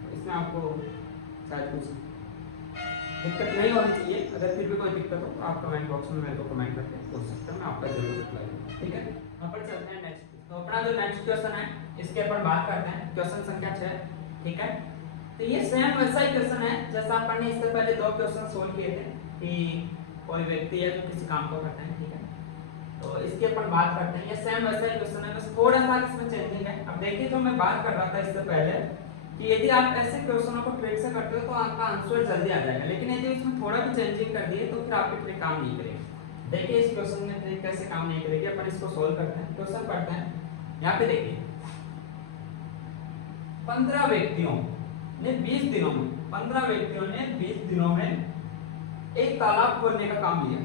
तो इसमें आपको शायद कुछ दिक्कत नहीं होनी चाहिए। अगर फिर भी कोई दिक्कत हो तो आप कमेंट बॉक्स में मेरे को कमेंट करके पूछ सकते हैं, मैं आपका जरूर रिप्लाई दूंगा। ठीक है, अपन चलते हैं नेक्स्ट। तो अपना जो नेक्स्ट क्वेश्चन है इसके अपन बात करते हैं, क्वेश्चन संख्या 6। ठीक है, तो ये सेम वैसा ही क्वेश्चन है जैसा अपन ने इससे पहले 2 क्वेश्चन सोल्व किए थे, कि कोई व्यक्ति है जो किसी काम को करता है। ठीक है, तो इसकी अपन बात करते हैं। ये सेम वैसा ही क्वेश्चन है, बस थोड़ा सा इसमें चेंजिंग है। अब देखिए, जो मैं बात कर रहा था इससे पहले कि यदि आप ऐसे क्वेश्चनों को ट्रिक से करते हो तो आपका आंसर जल्दी आ जाएगा, लेकिन यदि इसमें थोड़ा भी चेंजिंग कर दिए तो फिर आपकी ट्रिक काम नहीं करेगी। देखिए, इस क्वेश्चन में ट्रिक कैसे काम नहीं करेगी, अपन इसको सोल्व करते हैं। क्वेश्चन पढ़ते हैं। यहाँ पे देखिए, 15 व्यक्तियों ने 20 दिनों में 15 व्यक्तियों ने 20 दिनों में एक तालाब खोदने का काम लिया।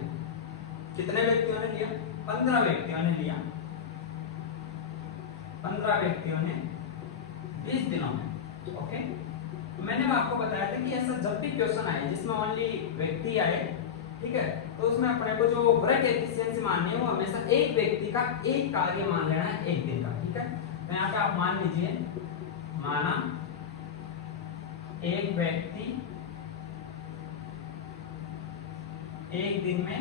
कितने व्यक्तियों ने लिया, 15 व्यक्तियों ने लिया। 15 व्यक्तियों ने 20 दिनों में। ओके, मैंने आपको बताया था कि ऐसा जब भी क्वेश्चन आए जिसमें ओनली व्यक्ति आए, ठीक है, तो उसमें अपने को जो वर्क एफिशिएंसी माननी है वो हमेशा एक व्यक्ति का एक कार्य मान लेना है, एक दिन का। ठीक है, तो यहाँ पे आप मान लीजिए, माना एक व्यक्ति एक दिन में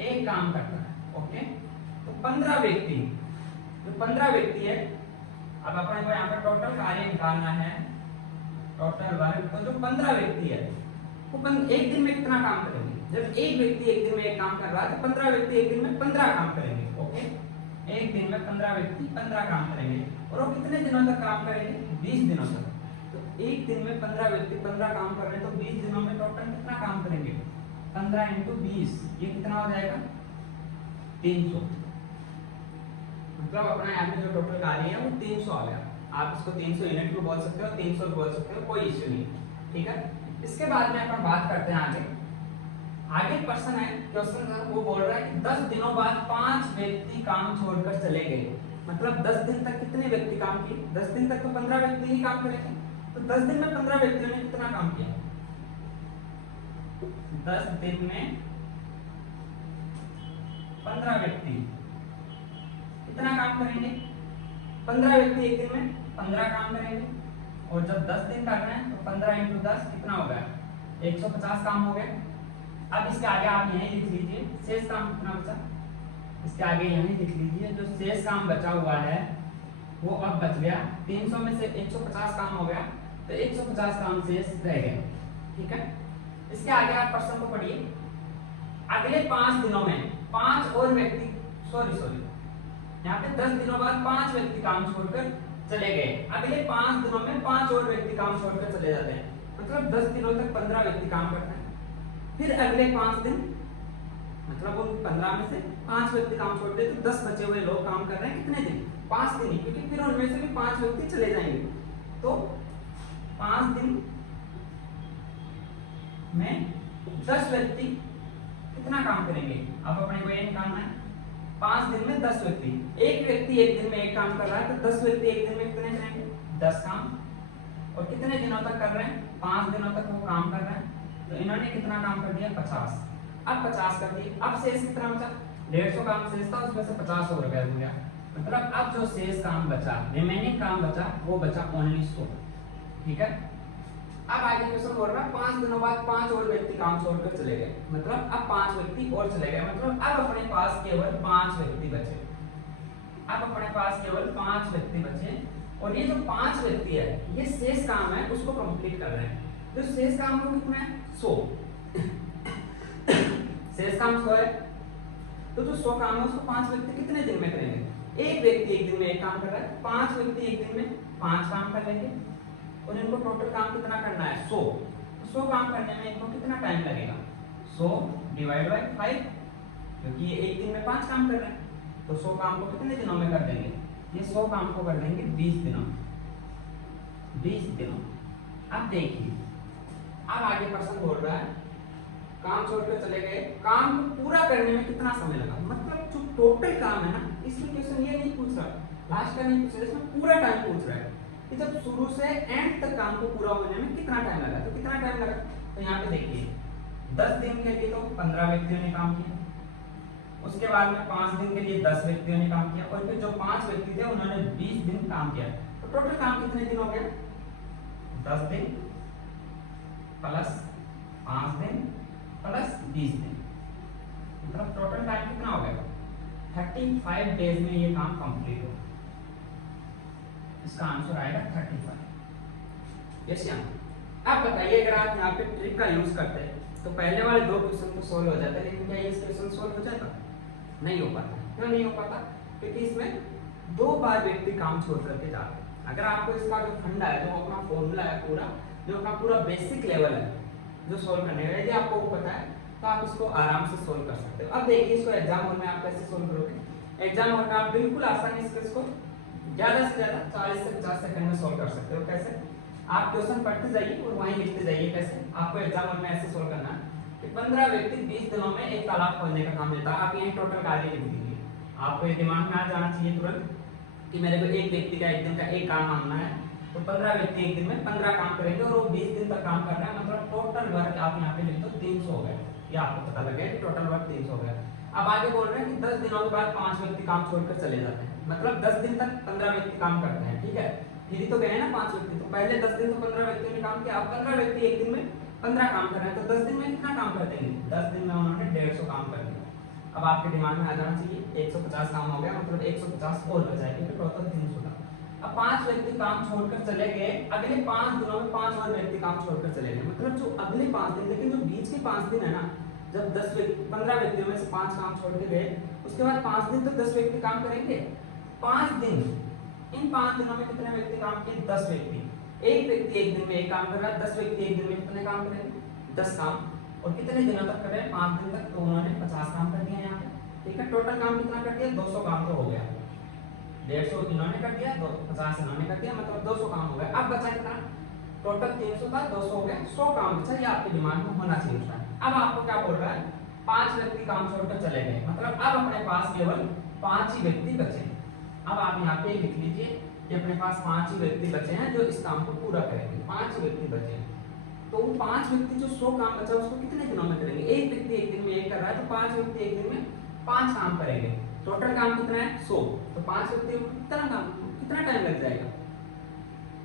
एक काम करता है। ओके, तो 15 व्यक्ति, जो 15 व्यक्ति है, अब अपने को यहाँ पर टोटल कार्य निकालना है, टोटल वर्क। तो जो 15 व्यक्ति है वो एक दिन में कितना काम करेंगे। जब एक व्यक्ति एक दिन में एक काम कर रहा है तो 15 व्यक्ति एक दिन में 15 काम करेंगे। ओके, एक दिन में 15 व्यक्ति 15 काम करेंगे, और वो कितने दिनों तक काम करेंगे, 20 दिनों तक। तो एक दिन में 15 व्यक्ति 15 काम कर रहे हैं, तो 20 दिनों में टोटल कितना काम करेंगे, 15 × 20, ये कितना हो जाएगा, 300। मतलब अपना यहाँ पे जो टोटल कार्य है वो 300 आ गया। आप इसको 300 यूनिट भी बोल सकते हो, 300 भी बोल सकते हो, कोई इश्यू नहीं। ठीक है, इसके बाद में अपन बात करते हैं आगे प्रश्न है, क्वेश्चन वो बोल रहा है कि 10 दिनों बाद 5 व्यक्ति काम छोड़कर चले गए। मतलब 10 दिन तक कितने व्यक्ति काम किए, 10 दिन तक तो 15 व्यक्ति ही काम करेंगे, तो 10 दिन में 15 व्यक्तियों ने कितना काम किया, 10 दिन में 15 व्यक्ति कितना काम करेंगे, 15 व्यक्ति एक दिन में 15 काम करेंगे, और जब 10 दिन कर रहे हैं तो 15 × 10 कितना हो गया, 150 काम हो गए। अब इसके आगे आप यहीं लिख लीजिए शेष काम कितना बचा, इसके आगे यहीं लिख लीजिए जो शेष काम बचा हुआ है वो अब बच गया 300 में से 150 काम हो गया, तो 150 काम शेष रह गए। ठीक है, इसके आगे आप प्रश्न को पढ़िए। अगले 5 दिनों में 5 और व्यक्ति सॉरी यहाँ पे 10 दिनों बाद 5 व्यक्ति काम छोड़कर चले गए। अगले 5 दिनों में 5 और व्यक्ति काम छोड़कर चले जाते हैं, मतलब 10 दिनों तक 15 व्यक्ति काम करते हैं। फिर अगले 5 दिन मतलब उन 15 में से 5 व्यक्ति काम छोड़ दे तो 10 बचे हुए लोग काम कर रहे हैं कितने दिन? 5 दिन ही, क्योंकि फिर उनमें से भी 5 व्यक्ति चले जाएंगे। तो 5 दिन में 10 व्यक्ति कितना काम करेंगे? अब अपने को ये निकालना है 5 दिन में 10 व्यक्ति, एक व्यक्ति एक दिन में एक काम कर रहा है तो 10 व्यक्ति एक दिन में कितने करेंगे? 10 काम। और कितने दिनों तक कर रहे हैं? 5 दिनों तक वो काम कर रहे हैं। तो इन्होंने कितना काम कर दिया? 50। अब 50 कर दिए, अब शेष कितना बचा? 150 काम शेष था, उसमें से 50 और गया हो गया। मतलब अब जो शेष काम बचा, रिमेनिंग काम बचा, वो बचा ओनली 100। ठीक है। अब आगे क्वेश्चन बोल रहा है 5 दिनों बाद 5 और व्यक्ति काम छोड़कर चले गए, मतलब अब 5 व्यक्ति और चले गए, मतलब अब अपने पास केवल 5 व्यक्ति बचे। अब अपने पास केवल 5 व्यक्ति बचे और ये जो 5 व्यक्ति है ये शेष काम है उसको कंप्लीट कर रहे हैं। तो शेष काम को कितना है? 100। शेष काम 100 है, तो जो 100 काम है उसको 5 व्यक्ति कितने दिन में करेंगे? एक व्यक्ति एक दिन में एक काम कर रहा है, 5 व्यक्ति एक दिन में 5 काम कर लेंगे और इनको टोटल काम कितना करना है? 100। 100 काम करने में इनको कितना टाइम लगेगा? 100 डिवाइड बाय 5, क्योंकि ये एक दिन में 5 काम कर रहे हैं तो 100 काम को कितने दिनों में कर देंगे? ये 100 काम को कर देंगे 20 दिनों में। 20 दिनों। अब देखिए, अब आगे प्रश्न बोल रहा है काम छोड़कर चले गए, काम को पूरा करने में कितना समय लगा? मतलब जो टोटल काम है ना, इसमें क्वेश्चन ये नहीं पूछ रहा, लास्ट का नहीं पूछ रहा, इसमें पूरा टाइम पूछ रहा है कि जब शुरू से एंड तक काम को पूरा होने में कितना टाइम लगा। तो कितना टाइम लगा? तो यहाँ पे देखिए 10 दिन के लिए तो 15 व्यक्तियों ने काम किया, उसके बाद में 5 दिन के लिए 10 व्यक्तियों ने काम किया और फिर जो 5 व्यक्ति थे उन्होंने 20 दिन काम किया। तो टोटल काम कितने दिन हो गया? 10 दिन प्लस 5 दिन प्लस 20 दिन, मतलब टोटल टाइम कितना हो गया? 35 डेज में ये काम कंप्लीट हो। इसका आंसर आएगा 35। यस या? अब बताइए अगर आप यहाँ पे ट्रिक का यूज करते हैं तो पहले वाले 2 क्वेश्चन तो सॉल्व हो जाते, लेकिन क्या ये क्वेश्चन सॉल्व हो जाता? नहीं हो पाता। क्यों नहीं हो पाता? क्योंकि इसमें 2 बार व्यक्ति काम छोड़ करके जाते हैं। अगर आपको इसका जो फंडा है, जो अपना फॉर्मूला है पूरा, जो अपना पूरा बेसिक लेवल है जो सोल्व करने का, यदि आपको पता है तो आप इसको आराम से सोल्व कर सकते हो। अब देखिए इसको एग्जाम हॉल में आप कैसे सोल्व करोगे। एग्जाम हॉल में आप बिल्कुल आसानी से इसको ज्यादा से ज्यादा 40 से 50 सेकंड में सोल्व कर सकते हो। कैसे? आप क्वेश्चन पढ़ते जाइए और वहीं लिखते जाइए। कैसे? आपको एग्जाम हॉल में ऐसे सोल्व करना है कि 15 व्यक्ति 20 दिनों में एक तालाब खोदने का काम देता है। आप यहीं टोटल कार्य लिख दीजिए। आपको ये दिमाग में आ जाना चाहिए तुरंत कि मेरे को एक व्यक्ति का एक दिन का एक काम मांगना है, तो 15 व्यक्ति एक दिन में 15 काम करेंगे और वो 20 दिन तक काम कर रहे हैं, मतलब टोटल वर्क आप यहाँ पे लिख दो 300 हो गए। ये आपको पता लगे कि टोटल वर्क 300 हो गया। अब आगे बोल रहे हैं कि 10 दिनों के बाद 5 व्यक्ति काम छोड़कर चले जाते हैं, मतलब 10 दिन तक 15 व्यक्ति काम करते हैं। ठीक है, फिर तो गए ना 5 व्यक्ति, तो पहले 10 दिन तो 15 व्यक्तियों ने काम किया, अब 15 व्यक्ति एक दिन में 15 काम कर रहे हैं, तो 10 दिन में कितना काम कर देंगे? 10 दिन में उन्होंने 150 काम कर दिया। अब आपके दिमाग में आ जाना चाहिए 150 काम हो गया, मतलब 150 और बचा है क्योंकि टोटल 300 था। अब 5 व्यक्ति काम छोड़कर चले गए, अगले 5 दिनों में 5 और व्यक्ति काम छोड़कर चले गए, मतलब जो अगले 5 दिन, लेकिन जो बीच के 5 दिन है ना, जब 15 व्यक्तियों में से 5 काम छोड़ के गए, उसके बाद 5 दिन तो 10 व्यक्ति काम करेंगे। 5 दिन, इन 5 दिनों में कितने व्यक्ति काम किए? 10 व्यक्ति। एक व्यक्ति एक दिन में एक काम कर रहा है, 10 व्यक्ति एक दिन में कितने काम करेंगे? 10 काम। और कितने दिनों तक कर रहे हैं? 5 दिन तक, तो उन्होंने 50 काम कर दिया यहाँ पे। ठीक है, टोटल काम कितना कर दिया? 200 काम तो हो गया। 150 इन्होंने कर दिया, 50 इन्होंने कर दिया, मतलब 200 काम हो गया। अब बचा कितना? टोटल 300 था, 200 हो गया, 100 काम बचा। ये आपके दिमाग में होना चाहिए था। अब आपको क्या बोल रहा है? 5 व्यक्ति काम छोड़कर चले गए, मतलब अब अपने पास केवल 5 ही व्यक्ति बचे। अब आप यहाँ पे लिख लीजिए कि अपने पास 5 ही व्यक्ति बचे हैं जो इस काम को पूरा करेंगे। 5 ही व्यक्ति बचे हैं, तो वो 5 व्यक्ति जो 100 काम बचा उसको कितने दिनों में करेंगे? एक व्यक्ति एक दिन में एक कर रहा है, तो 5 व्यक्ति एक दिन में 5 काम करेंगे। टोटल काम कितना है? 100। तो 5 व्यक्ति कितना टाइम लग जाएगा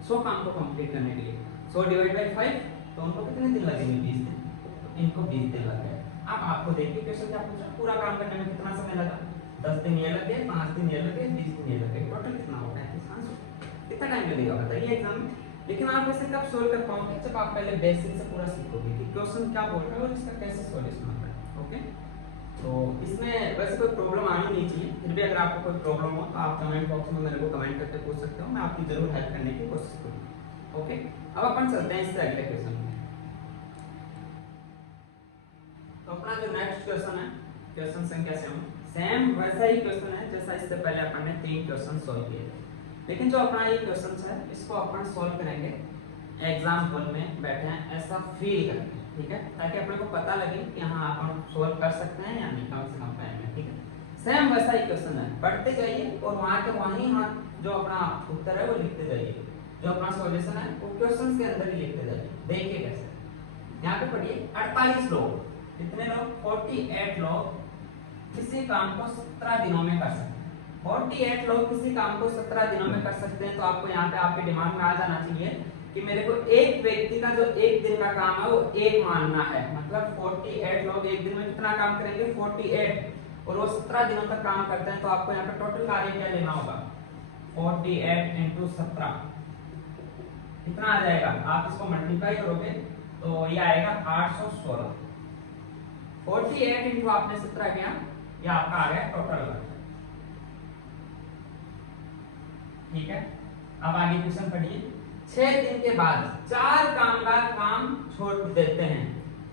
100 काम को कंप्लीट करने के लिए? 100 डिवाइड बाय 5, तो उनको कितने दिन लगेंगे? 20 दिन। तो इनको 20 दिन लग गए। अब आपको देखिए क्वेश्चन क्या पूछा, पूरा काम करने में कितना समय लगा? 10 दिन ये लगे, 5 दिन ये लगे, 20 दिन ये लगे, टोटल कितना होगा? कितना टाइम लगेगा बताइए एग्जाम में? लेकिन आप इसे कब सोल्व कर पाओगे? जब आप पहले बेसिक से पूरा सीखोगे कि क्वेश्चन क्या बोल रहा है और इसका कैसे सॉल्यूशन होता है। ओके, तो इसमें वैसे कोई प्रॉब्लम आनी नहीं चाहिए। फिर भी अगर आपको कोई प्रॉब्लम हो तो आप कमेंट बॉक्स में मेरे को कमेंट करके पूछ सकते हो, मैं आपकी जरूर हेल्प करने की कोशिश करूँगा। ओके, अब अपन चलते हैं इससे अगले क्वेश्चन में। तो अपना जो नेक्स्ट क्वेश्चन है, क्वेश्चन संख्या 7, सेम वैसा ही क्वेश्चन है जैसा इससे पहले अपन ने 3 क्वेश्चन सॉल्व किए थे, लेकिन जो अपना ये क्वेश्चन है इसको अपन सॉल्व करेंगे एग्जाम हॉल में बैठे हैं ऐसा फील करके, ठीक है, ताकि अपने को पता लगे कि हाँ अपन सॉल्व कर सकते हैं या नहीं कम से कम टाइम में, ठीक है। सेम वैसा ही क्वेश्चन है, पढ़ते जाइए और वहां के वहीं जो अपना उत्तर है वो लिखते जाइए, जो अपना सॉल्यूशन है वो क्वेश्चन के अंदर ही लिखते जाइए। देखिए कैसे, यहाँ पे पढ़िए 48 लोग, कितने लोग, 48 लोग किसी काम को 17 दिनों में कर सकते हैं। 48 लोग किसी काम को 17 दिनों में कर सकते हैं, तो आपको यहाँ पे आपके दिमाग में आ जाना चाहिए कि मेरे को एक व्यक्ति का जो एक दिन का काम है वो एक मानना है, मतलब 48 लोग एक दिन में कितना काम करेंगे, 48, और वो 17 दिनों तक काम करते हैं, तो आपको यहाँ पे टोटल कार्य क्या लेना होगा, 48 इंटू 17 कितना आ जाएगा, आप इसको मल्टीप्लाई करोगे तो ये आएगा 816। 48 इंटू आपने 17 किया, ये आपका आ गया टोटल वर्क, ठीक है। अब आगे क्वेश्चन पढ़िए, 6 दिन के बाद 4 कामगार काम छोड़ देते हैं।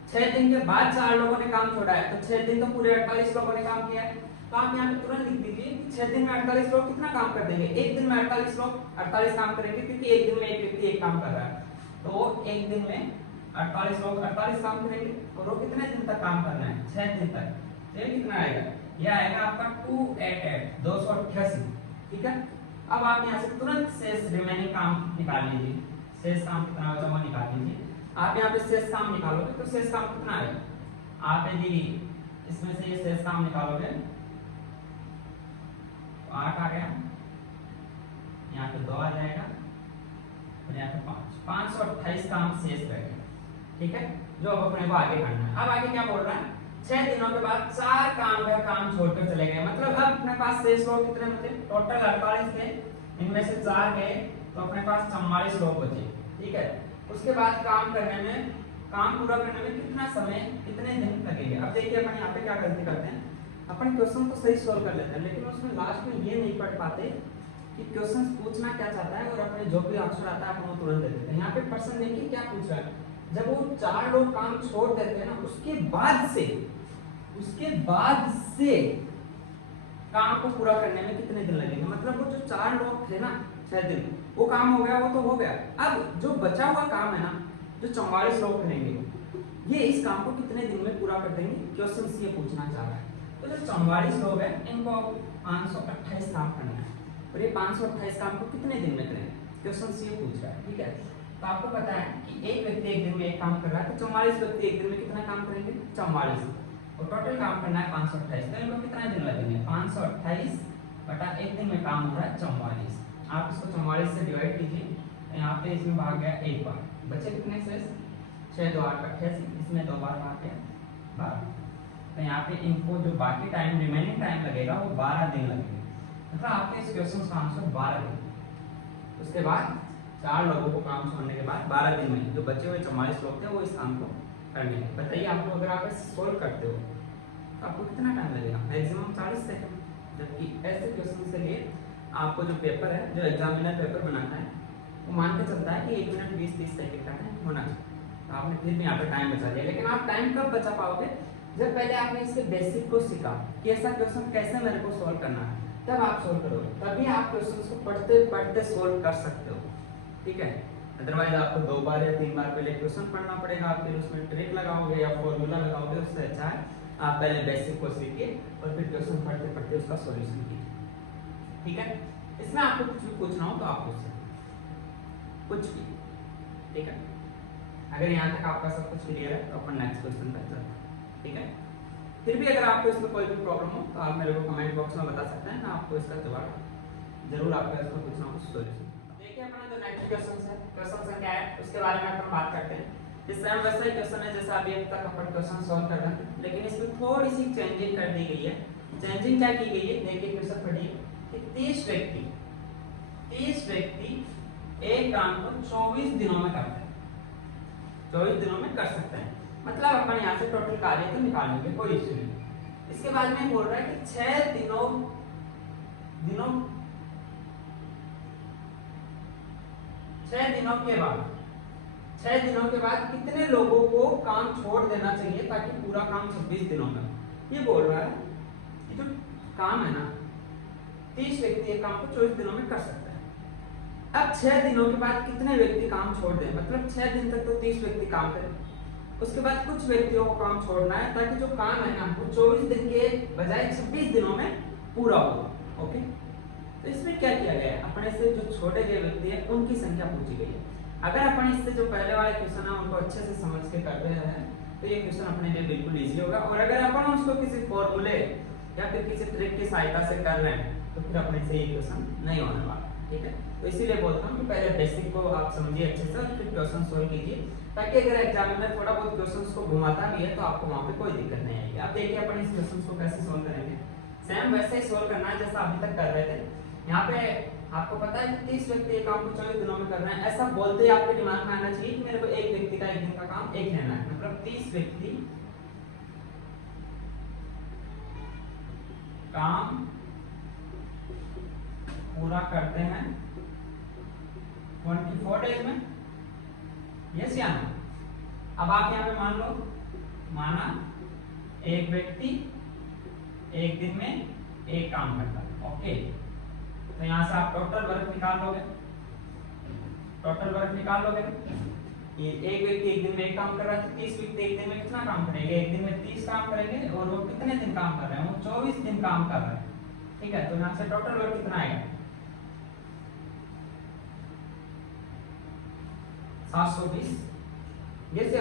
6 दिन के बाद 4 लोगों ने काम छोड़ा है, तो 6 दिन तो पूरे 48 लोगों ने काम किया है, तो आप यहाँ पे तुरंत लिख दीजिए कि 6 दिन में 48 लोग कितना काम कर देंगे, एक दिन में 48 लोग 48 काम करेंगे, क्योंकि एक दिन में एक व्यक्ति एक काम कर रहा है, तो एक दिन में 48 लोग 48 काम करेंगे, और वो कितने दिन तक काम करना है, 6 दिन तक, तो ये कितना आएगा, ये आएगा आपका 288 288, ठीक है। अब आप यहाँ से तुरंत शेष रिमेनिंग काम निकाल लीजिए, शेष काम कितना बचा वो निकाल लीजिए। आप यहाँ पे शेष काम निकालोगे तो शेष काम कितना आएगा, आप यदि इसमें से ये शेष काम निकालोगे तो 8 आ गया, यहाँ पे 2 आ जाएगा, और यहाँ पे 528 काम शेष रहेगा, ठीक है, जो अब अपने को आगे करना है। अब आगे क्या बोल रहा है, 6 दिनों के बाद 4 कामगार काम छोड़कर चले गए, मतलब अब अपने पास शेष लोग कितने बचे, टोटल 48 थे, इनमें से 4 गए, तो अपने पास 44 लोग बचे, ठीक है। उसके बाद काम करने में, काम पूरा करने में कितना समय, कितने दिन लगेंगे। अब देखिए अपन यहाँ पे क्या गलती करते हैं, अपन क्वेश्चन तो सही सॉल्व कर लेते हैं, लेकिन उसमें लास्ट में ये नहीं पढ़ पाते कि क्वेश्चन पूछना क्या चाहता है, और अपने जो भी आंसर आता है अपन वो तुरंत दे देते हैं। यहाँ पे पर्सन देखिए क्या पूछ रहा है, जब वो 4 लोग काम छोड़ देते हैं ना, उसके बाद से काम को पूरा करने में कितने दिन लगेंगे, मतलब वो जो 4 लोग थे ना 6 दिन, वो काम हो गया, वो तो हो गया। अब जो बचा हुआ काम है ना, जो 44 लोग करेंगे, ये इस काम को कितने दिन में पूरा कर देंगे, क्वेश्चन से ये पूछना चाह रहा है। तो जो 44 लोग हैं इनको 528 काम करना है, और ये 528 काम को कितने दिन में करेंगे, क्वेश्चन से ये पूछ रहा है, ठीक है। तो आपको पता है कि एक व्यक्ति एक दिन में एक काम कर रहा है, तो 44 व्यक्ति एक दिन में कितना काम करेंगे, 44, और टोटल काम करना है 528, तो इनको कितना दिन लगेंगे, 528 बटा एक दिन में काम हो रहा है 44, आप इसको 44 से डिवाइड कीजिए, यहाँ पे इसमें भाग गया एक बार, बचे कितने शेष, 6 2 8 88, इसमें 2 बार भाग गया 12, तो यहाँ पे इनको जो बाकी टाइम रिमेनिंग टाइम लगेगा वो 12 दिन लगेंगे, मतलब आपके इस क्वेश्चन का आंसर 12 दिन। उसके बाद 4 लोगों को काम छोड़ने के बाद 12 दिन में जो बचे हुए 44 लोग थे वो इस काम को कर लेंगे। बताइए आपको अगर आप इसे सोल्व करते हो तो आपको कितना टाइम लगेगा, मैक्सिमम 40 सेकंड, जबकि ऐसे क्वेश्चन के लिए आपको जो पेपर है, जो एग्जामिनर पेपर बनाता है, वो मान के चलता है कि 1 मिनट 20-30 सेकंड का टाइम होना चाहिए, तो आपने फिर भी यहाँ पे टाइम बचा दिया। लेकिन आप टाइम कब बचा पाओगे, जब पहले आपने इसके बेसिक को सीखा कि ऐसा क्वेश्चन कैसे मेरे को सोल्व करना है, तब आप सोल्व करोगे, तभी आप क्वेश्चन को पढ़ते पढ़ते सोल्व कर सकते हो, ठीक है। अदरवाइज आपको 2 बार या 3 बार पहले क्वेश्चन पढ़ना पड़ेगा, आप फिर उसमें ट्रिक लगाओगे या फॉर्मूला लगाओगे, उससे अच्छा है आप पहले बेसिक को सीखिए और फिर क्वेश्चन पढ़ते पढ़ते उसका सॉल्यूशन कीजिए, ठीक है। इसमें आपको कुछ भी पूछना हो तो आप पूछ सकते हैं, कुछ भी, ठीक है। अगर यहाँ तक आपका सब कुछ क्लियर है तो अपन नेक्स्ट क्वेश्चन पर चलते हैं, ठीक है। फिर भी अगर आपको इसमें कोई भी प्रॉब्लम हो तो आप मेरे को कमेंट बॉक्स में बता सकते हैं, मैं आपको इसका जवाब जरूर आपका इसमें कुछ ना कुछ सॉल्यूशन। देखिए अपना जो नेक्स्ट क्वेश्चन है, क्वेश्चन संख्या है, उसके बारे में अपन बात करते हैं। इस टाइम वैसा ही क्वेश्चन है जैसा अभी तक अपन क्वेश्चन सॉल्व कर रहे थे, लेकिन इसमें थोड़ी सी चेंजिंग कर दी गई है। चेंजिंग क्या की गई है, देखिए क्वेश्चन पढ़िए कि 30 व्यक्ति एक काम को 24 दिनों में करते हैं, 24 दिनों में कर सकते हैं, मतलब अपन यहाँ से टोटल कार्य तो निकाल लेंगे, कोई इश्यू नहीं। इसके बाद में बोल रहा है कि 6 दिनों 6 दिनों के बाद 6 दिनों के बाद कितने लोगों को काम छोड़ देना चाहिए ताकि पूरा काम 26 दिनों में। ये बोल रहा है कि जो काम है ना 30 व्यक्ति एक काम को 24 दिनों में कर सकते हैं। अब 6 दिनों के बाद कितने व्यक्ति काम छोड़ दें, मतलब 6 दिन तक तो 30 व्यक्ति काम करें, उसके बाद कुछ व्यक्तियों को काम छोड़ना है ताकि जो काम है ना वो 24 दिन के बजाय 26 दिनों में पूरा हो। ओके, तो इसमें क्या किया गया है, अपने से जो छोड़े गए व्यक्ति है उनकी संख्या पूछी गई है। अगर अपन इससे जो पहले वाले क्वेश्चन है उनको अच्छे से समझ के कर रहे हैं तो ये क्वेश्चन अपने लिए बिल्कुल इजी होगा। और अगर अपन उसको किसी फॉर्मूले या फिर किसी ट्रिक की सहायता से कर रहे हैं तो फिर अपने से ये क्वेश्चन नहीं होने वाला। ठीक है, तो इसीलिए बोलता हूँ कि पहले बेसिक को आप समझिए अच्छे से और फिर क्वेश्चन सोल्व कीजिए, ताकि अगर एग्जाम में थोड़ा बहुत क्वेश्चंस को घुमाता भी है तो आपको वहां पे कोई दिक्कत नहीं आएगी। अब देखिए अपन इस क्वेश्चन को कैसे सोल्व करेंगे। सेम वैसे ही सोल्व करना है जैसा अभी तक कर रहे थे। यहाँ पे आपको पता है कि 30 व्यक्ति एक काम को 24 दिनों में कर रहे हैं, ऐसा बोलते ही आपके दिमाग में आना चाहिए कि मेरे को एक व्यक्ति का एक दिन का काम एक लेना है, मतलब 30 व्यक्ति काम पूरा करते हैं 24 डेज में, यस या नो। अब आप यहाँ पे मान लो, माना एक व्यक्ति एक दिन में एक काम करता है। ओके, तो यहाँ से आप टोटल वर्क निकाल लोगे, टोटल वर्क निकाल लोगे। ये एक व्यक्ति एक दिन में एक काम कर रहा है, 30 व्यक्ति एक दिन में कितना काम करेंगे, एक दिन में 30 काम करेंगे और वो कितने दिन काम कर रहे हैं, वो 24 दिन काम कर रहे हैं। ठीक है, तो यहाँ से टोटल वर्क कितना आएगा, 720। ये से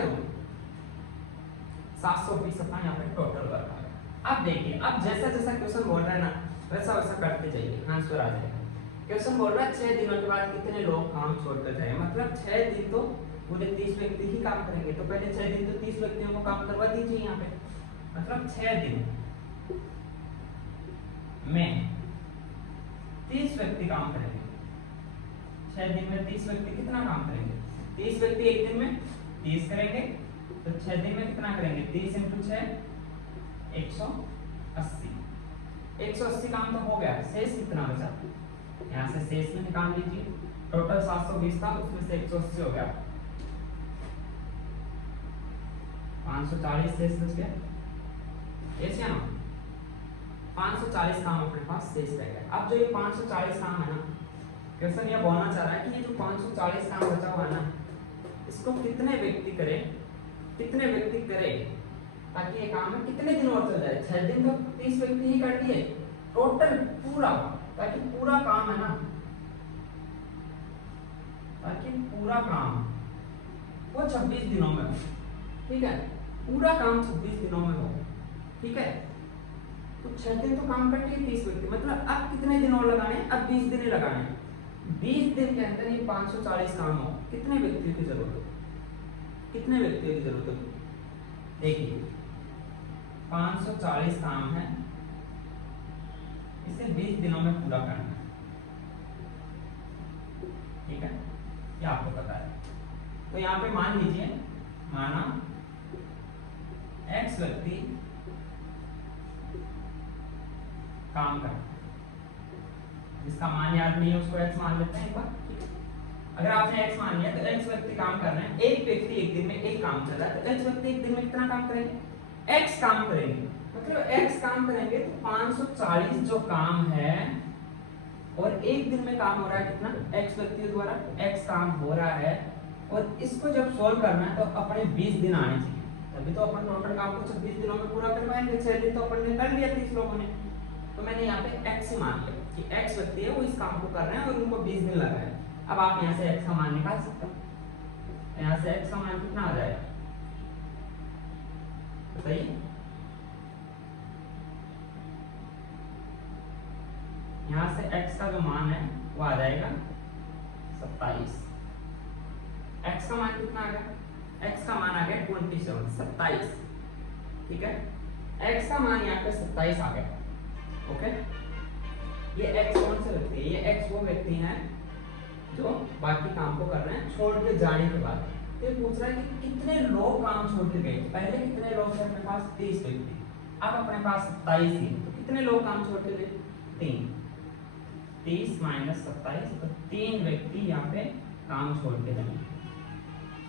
720 अपना यहाँ पे टोटल वर्क आ गया। अब देखिए, अब जैसा जैसा क्वेश्चन बोल रहा है ना वैसा वैसा करते जाइए, आंसर आ जाएगा। क्वेश्चन बोल रहा है 6 दिनों के बाद कितने लोग काम छोड़कर जाए, मतलब 6 दिन तो पूरे 30 व्यक्ति ही काम करेंगे, तो पहले 6 दिन तो 30 व्यक्तियों को काम करवा दीजिए यहाँ पे, मतलब 6 दिन में 30 व्यक्ति काम करेंगे। 6 दिन में 30 व्यक्ति कितना काम करेंगे, 30 व्यक्ति एक दिन में 30 करेंगे, तो 6 दिन में कितना करेंगे, 30 × 6 180। 180 काम तो हो गया, शेष कितना बचा, यहाँ से शेष में निकाल लीजिए। टोटल 720 था, उसमें से 180 हो गया, 540 शेष बच गया। ऐसे ना 540 काम अपने पास शेष रह गया। अब जो ये 540 काम है ना, क्वेश्चन ये बोलना चाह रहा है कि ये जो 540 काम बचा हुआ है ना, इसको कितने व्यक्ति करें, कितने व्यक्ति करें ताकि ये काम है कितने दिन और चल जाए। 6 दिन तो 30 व्यक्ति ही कर दिए टोटल पूरा, ताकि पूरा काम है ना, ताकि पूरा काम वो 26 दिनों में हो। ठीक है, पूरा काम 26 दिनों में हो। ठीक है, तो 6 दिन तो काम कर लिए 30 व्यक्ति, मतलब अब कितने दिन और लगाने, अब 20 दिन ही लगाने। 20 दिन के अंदर ये 540 काम हो, कितने व्यक्तियों की जरूरत हो, कितने व्यक्तियों की जरूरत हो। देखिए 540 काम है, इसे 20 दिनों में पूरा करना है। ठीक है, ये आपको पता है। तो यहाँ पे मान लीजिए, माना x व्यक्ति काम करता है, जिसका मान याद नहीं है उसको x मान लेते हैं एक बार। ठीक है, अगर आपने x मान लिया तो x व्यक्ति काम कर रहे हैं, एक व्यक्ति एक दिन में एक काम चल रहा है, तो x व्यक्ति एक दिन में कितना काम करेंगे, x काम करेंगे, मतलब x काम करेंगे तो 540 जो काम है, और एक दिन में काम हो रहा है कितना, x व्यक्तियों द्वारा x काम हो रहा है, और इसको जब सोल्व करना है तो अपने 20 दिन आने चाहिए, तभी तो अपन टोटल काम को 26 दिनों में पूरा करवाएंगे। 6 दिन तो अपन ने कर लिया 30 लोगों ने, तो मैंने यहाँ पे x ही मान लिया कि x व्यक्ति है वो इस काम को कर रहे हैं और उनको 20 दिन लगा है। अब आप यहाँ से x का मान निकाल सकते हो, यहाँ से x का मान कितना आ जाएगा बताइए। यहाँ से x का जो मान है वो आ जाएगा 27। x का मान कितना आ गया, x का मान आ गया 27। ठीक है, x का मान यहाँ पे 27 आ गया। ओके, ये x कौन से व्यक्ति है, ये x वो व्यक्ति हैं जो बाकी काम को कर रहे हैं छोड़ के जाने के बाद। तो ये पूछ रहा है कि कितने लोग काम छोड़ के गए, पहले कितने लोग थे अपने पास 30 व्यक्ति, अब अपने पास 27 ही, तो कितने लोग काम छोड़ के गए, 3। 30 - 27, तो 3 व्यक्ति यहाँ पे काम छोड़ के जाएंगे।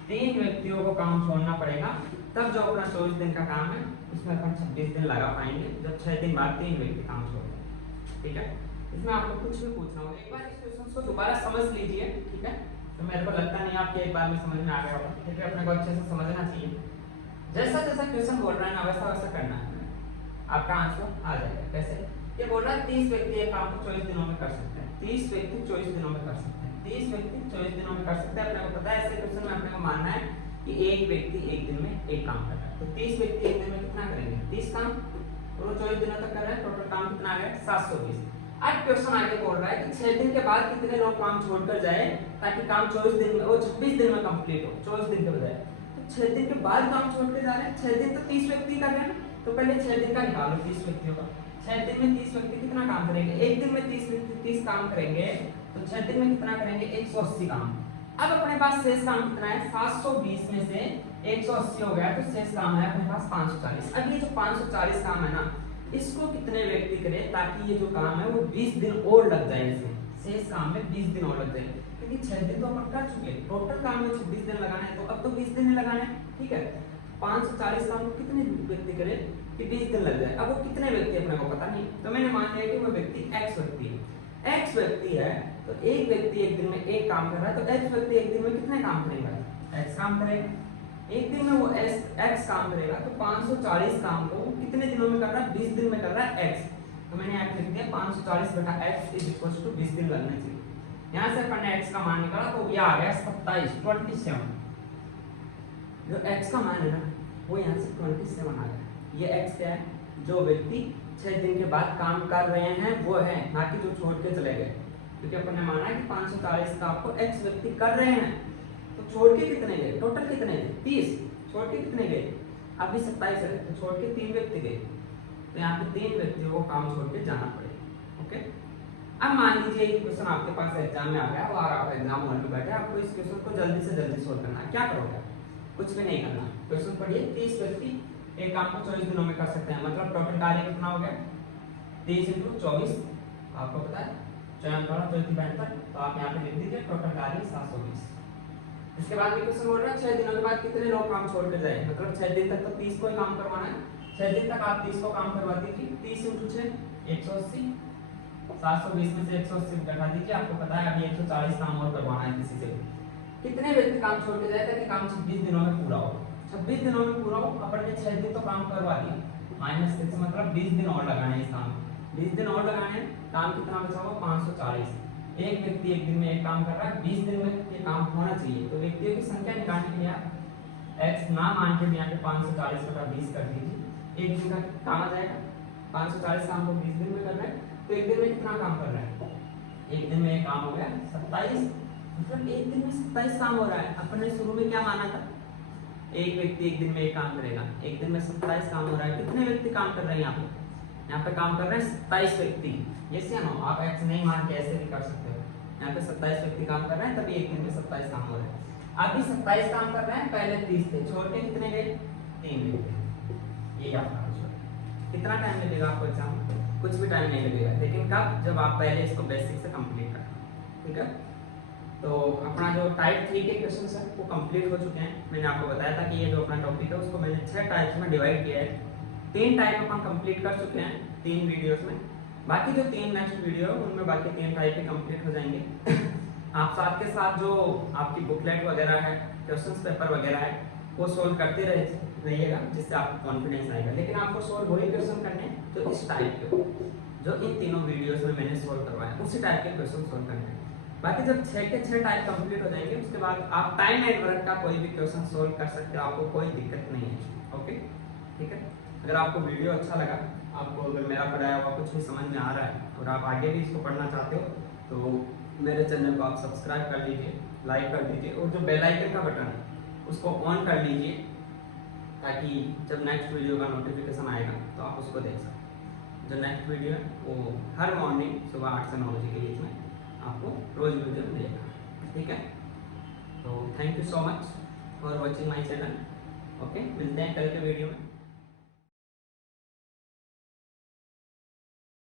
3 व्यक्तियों को काम छोड़ना पड़ेगा, तब जो अपना 24 दिन का काम है उसमें अपन 26 दिन लगा पाएंगे, जब 6 दिन बाद 3 व्यक्ति काम छोड़ देंगे। ठीक है, इसमें आपको कुछ भी पूछना होगा, एक बार इस क्वेश्चन को दोबारा समझ लीजिए। ठीक है, तो मेरे को लगता नहीं आपके एक बार में समझ में आ गया होगा, ठीक है, अपने को अच्छे से समझना चाहिए। जैसा जैसा क्वेश्चन बोल रहा है ना वैसा वैसा करना है, आपका आंसर आ जाएगा। कैसे? ये बोल रहा है 30 व्यक्ति एक काम को 24 दिनों में कर सकते हैं, 30 व्यक्ति 24 दिनों में कर सकते हैं, 30 व्यक्ति 24 दिनों में कर सकते हैं। अपने को पता है ऐसे क्वेश्चन में अपने को मानना है कि एक व्यक्ति एक दिन में एक काम कर रहा है, तो 30 व्यक्ति एक दिन में कितना करेंगे? 30 काम, और वो 24 दिनों तक कर रहे हैं, टोटल काम कितना आ गया? 720। अब क्वेश्चन आगे बोल रहा है कि 6 दिन के बाद कितने लोग काम छोड़कर जाए ताकि काम 24 दिन में, वो 26 दिन में कंप्लीट हो, 24 दिन के बजाय। तो 6 दिन के बाद काम छोड़ते जा रहे हैं, 6 दिन तो 30 व्यक्ति कर रहे हैं, तो पहले 6 दिन का निकालो 30 व्यक्तियों का। 6 दिन में 30 व्यक्ति कितना काम करेंगे? एक दिन में 30 व्यक्ति 30 काम करेंगे, तो 6 दिन में कितना करेंगे? 180 काम। अब अपने पास शेष काम कितना है? 720 में से 180 हो गया, तो शेष काम है अपने पास 540। अब ये जो 540 काम है ना, इसको कितने व्यक्ति करें ताकि ये जो काम है वो 20 दिन और लग जाए, इसमें शेष काम में 20 दिन और लग जाए, क्योंकि 6 दिन तो अपन कर चुके, टोटल काम में 26 दिन लगाना है, तो अब तो 20 दिन ही लगाना है। ठीक है, 540 काम को कितने व्यक्ति करें कि 20 दिन लग जाए। अब वो कितने व्यक्ति अपने को पता नहीं, तो मैंने मान लिया कि वो व्यक्ति x व्यक्ति है, x व्यक्ति है, तो एक व्यक्ति एक दिन में एक काम कर रहा है, तो x व्यक्ति एक दिन में कितने काम करेगा? x काम करेगा, एक दिन में वो x काम करेगा, तो 540 काम को कितने दिनों में कर रहा है? 20 दिन में कर रहा है x, तो मैंने यहाँ लिख दिया 540 बटा x इज इक्वल टू 20 दिन लगने चाहिए। यहाँ से अपन ने x का मान निकाला, तो ये आ गया 27। जो x का मान है ना वो यहाँ से 27 आ गया। ये x क्या है? जो व्यक्ति 6 दिन के बाद काम कर रहे हैं वो है, ना कि जो छोड़ के चले गए, क्योंकि अपन ने माना है कि 540 का आपको x व्यक्ति कर रहे हैं, तो छोड़ के कितने गए? टोटल कितने गए? 30। छोड़ के कितने गए? अभी 27 है, तो छोड़ के 3 व्यक्ति गए, तो यहाँ पे 3 व्यक्तियों को काम छोड़ के जाना पड़ेगा। ओके, अब मान लीजिए एक क्वेश्चन आपके पास एग्जाम में आ गया और आप एग्जाम हॉल में बैठे, आपको इस क्वेश्चन को जल्दी से जल्दी सोल्व करना है। क्या करोगे? कुछ भी नहीं करना, क्वेश्चन पढ़िए। 30 व्यक्ति एक काम को 24 दिनों में कर सकते हैं, मतलब टोटल कार्य कितना हो गया? 30 × 24, आपको पता है 4×4 तो आप यहाँ पे लिख दीजिए टोटल कार्य 720। इसके बाद में क्वेश्चन बोल रहा है 6 दिनों के बाद कितने लोग काम छोड़ कर जाए, मतलब 6 दिन तक तो 30 को ही काम करवाना है, 6 दिन तक आप 30 को काम करवा दीजिए। 30 × 6 180, 720 में से 180 घटा दीजिए, आपको पता है अभी 140 काम और करवाना है किसी से। कितने व्यक्ति काम छोड़ के जाए ताकि काम 26 दिनों में पूरा हो? 26 दिनों में पूरा हो, अपन ने 6 दिन तो काम करवा दिया, -6 मतलब 20 दिन और लगाने हैं इस काम में, 20 दिन और लगाने हैं, काम कितना बचा हुआ? 540। एक व्यक्ति एक दिन में एक काम कर रहा है, 20 दिन में ये काम होना चाहिए, तो व्यक्तियों की संख्या निकालने के लिए आप x ना मान के यहाँ पे 540 बटा 20 कर दीजिए। एक दिन का काम आ जाएगा, 540 काम को 20 दिन में कर रहा है, तो एक दिन में कितना काम कर रहा है? एक दिन में एक काम हो गया 27, मतलब एक दिन में 27 काम हो रहा है। अपन ने शुरू में क्या माना था? एक व्यक्ति एक दिन में एक काम करेगा, एक दिन में 27 काम हो रहा है। कितने व्यक्ति काम कर रहे हैं यहाँ पे? यहाँ पे काम कर रहे हैं 27 व्यक्ति। यस या नो? आप x नहीं मान के ऐसे भी कर सकते हो। यहाँ पे 27 व्यक्ति काम कर रहे हैं, तभी एक दिन में 27 काम हो रहा है। अभी 27 काम कर रहे हैं, पहले 30 थे, छोड़ के कितने गए? 3 व्यक्ति। ये आपका कितना टाइम लगेगा आपको एग्जाम? कुछ भी टाइम नहीं लगेगा, लेकिन कब? जब आप पहले इसको बेसिक से कंप्लीट करें। ठीक है, तो अपना जो टाइप 3 के क्वेश्चन है वो कंप्लीट हो चुके हैं। मैंने आपको बताया था कि ये जो अपना टॉपिक है उसको मैंने 6 टाइप्स में डिवाइड किया है। 3 टाइप अपन कंप्लीट कर चुके हैं 3 वीडियोस में, बाकी जो 3 नेक्स्ट वीडियो है उनमें बाकी 3 टाइप ही कंप्लीट हो जाएंगे। आप साथ के साथ जो आपकी बुकलेट वगैरह है, क्वेश्चन पेपर वगैरह है, वो सोल्व करते रहिएगा, जिससे आपको कॉन्फिडेंस आएगा। लेकिन आपको सोल्व वही क्वेश्चन करने हैं जो इस टाइप के, जो इन तीनों वीडियोस में मैंने सोल्व करवाया, उसी टाइप के क्वेश्चन सोल्व करने हैं। बाकी जब 6 के 6 टाइप कंप्लीट हो जाएंगे उसके बाद आप टाइम एंड वर्क का कोई भी क्वेश्चन सोल्व कर सकते हो, आपको कोई दिक्कत नहीं है। ओके, ठीक है। अगर आपको वीडियो अच्छा लगा, आपको अगर मेरा पढ़ाया हुआ कुछ भी समझ में आ रहा है और आप आगे भी इसको पढ़ना चाहते हो, तो मेरे चैनल को आप सब्सक्राइब कर लीजिए, लाइक कर दीजिए, और जो बेल आइकन का बटन है उसको ऑन कर लीजिए, ताकि जब नेक्स्ट वीडियो का नोटिफिकेशन आएगा तो आप उसको देख सकते। जो नेक्स्ट वीडियो है वो हर मॉर्निंग सुबह 8 से 9 बजे के बीच में आपको रोज वीडियो मिलेगा। ठीक है, तो thank you so much for watching my channel. Okay, मिलते हैं कल के वीडियो में।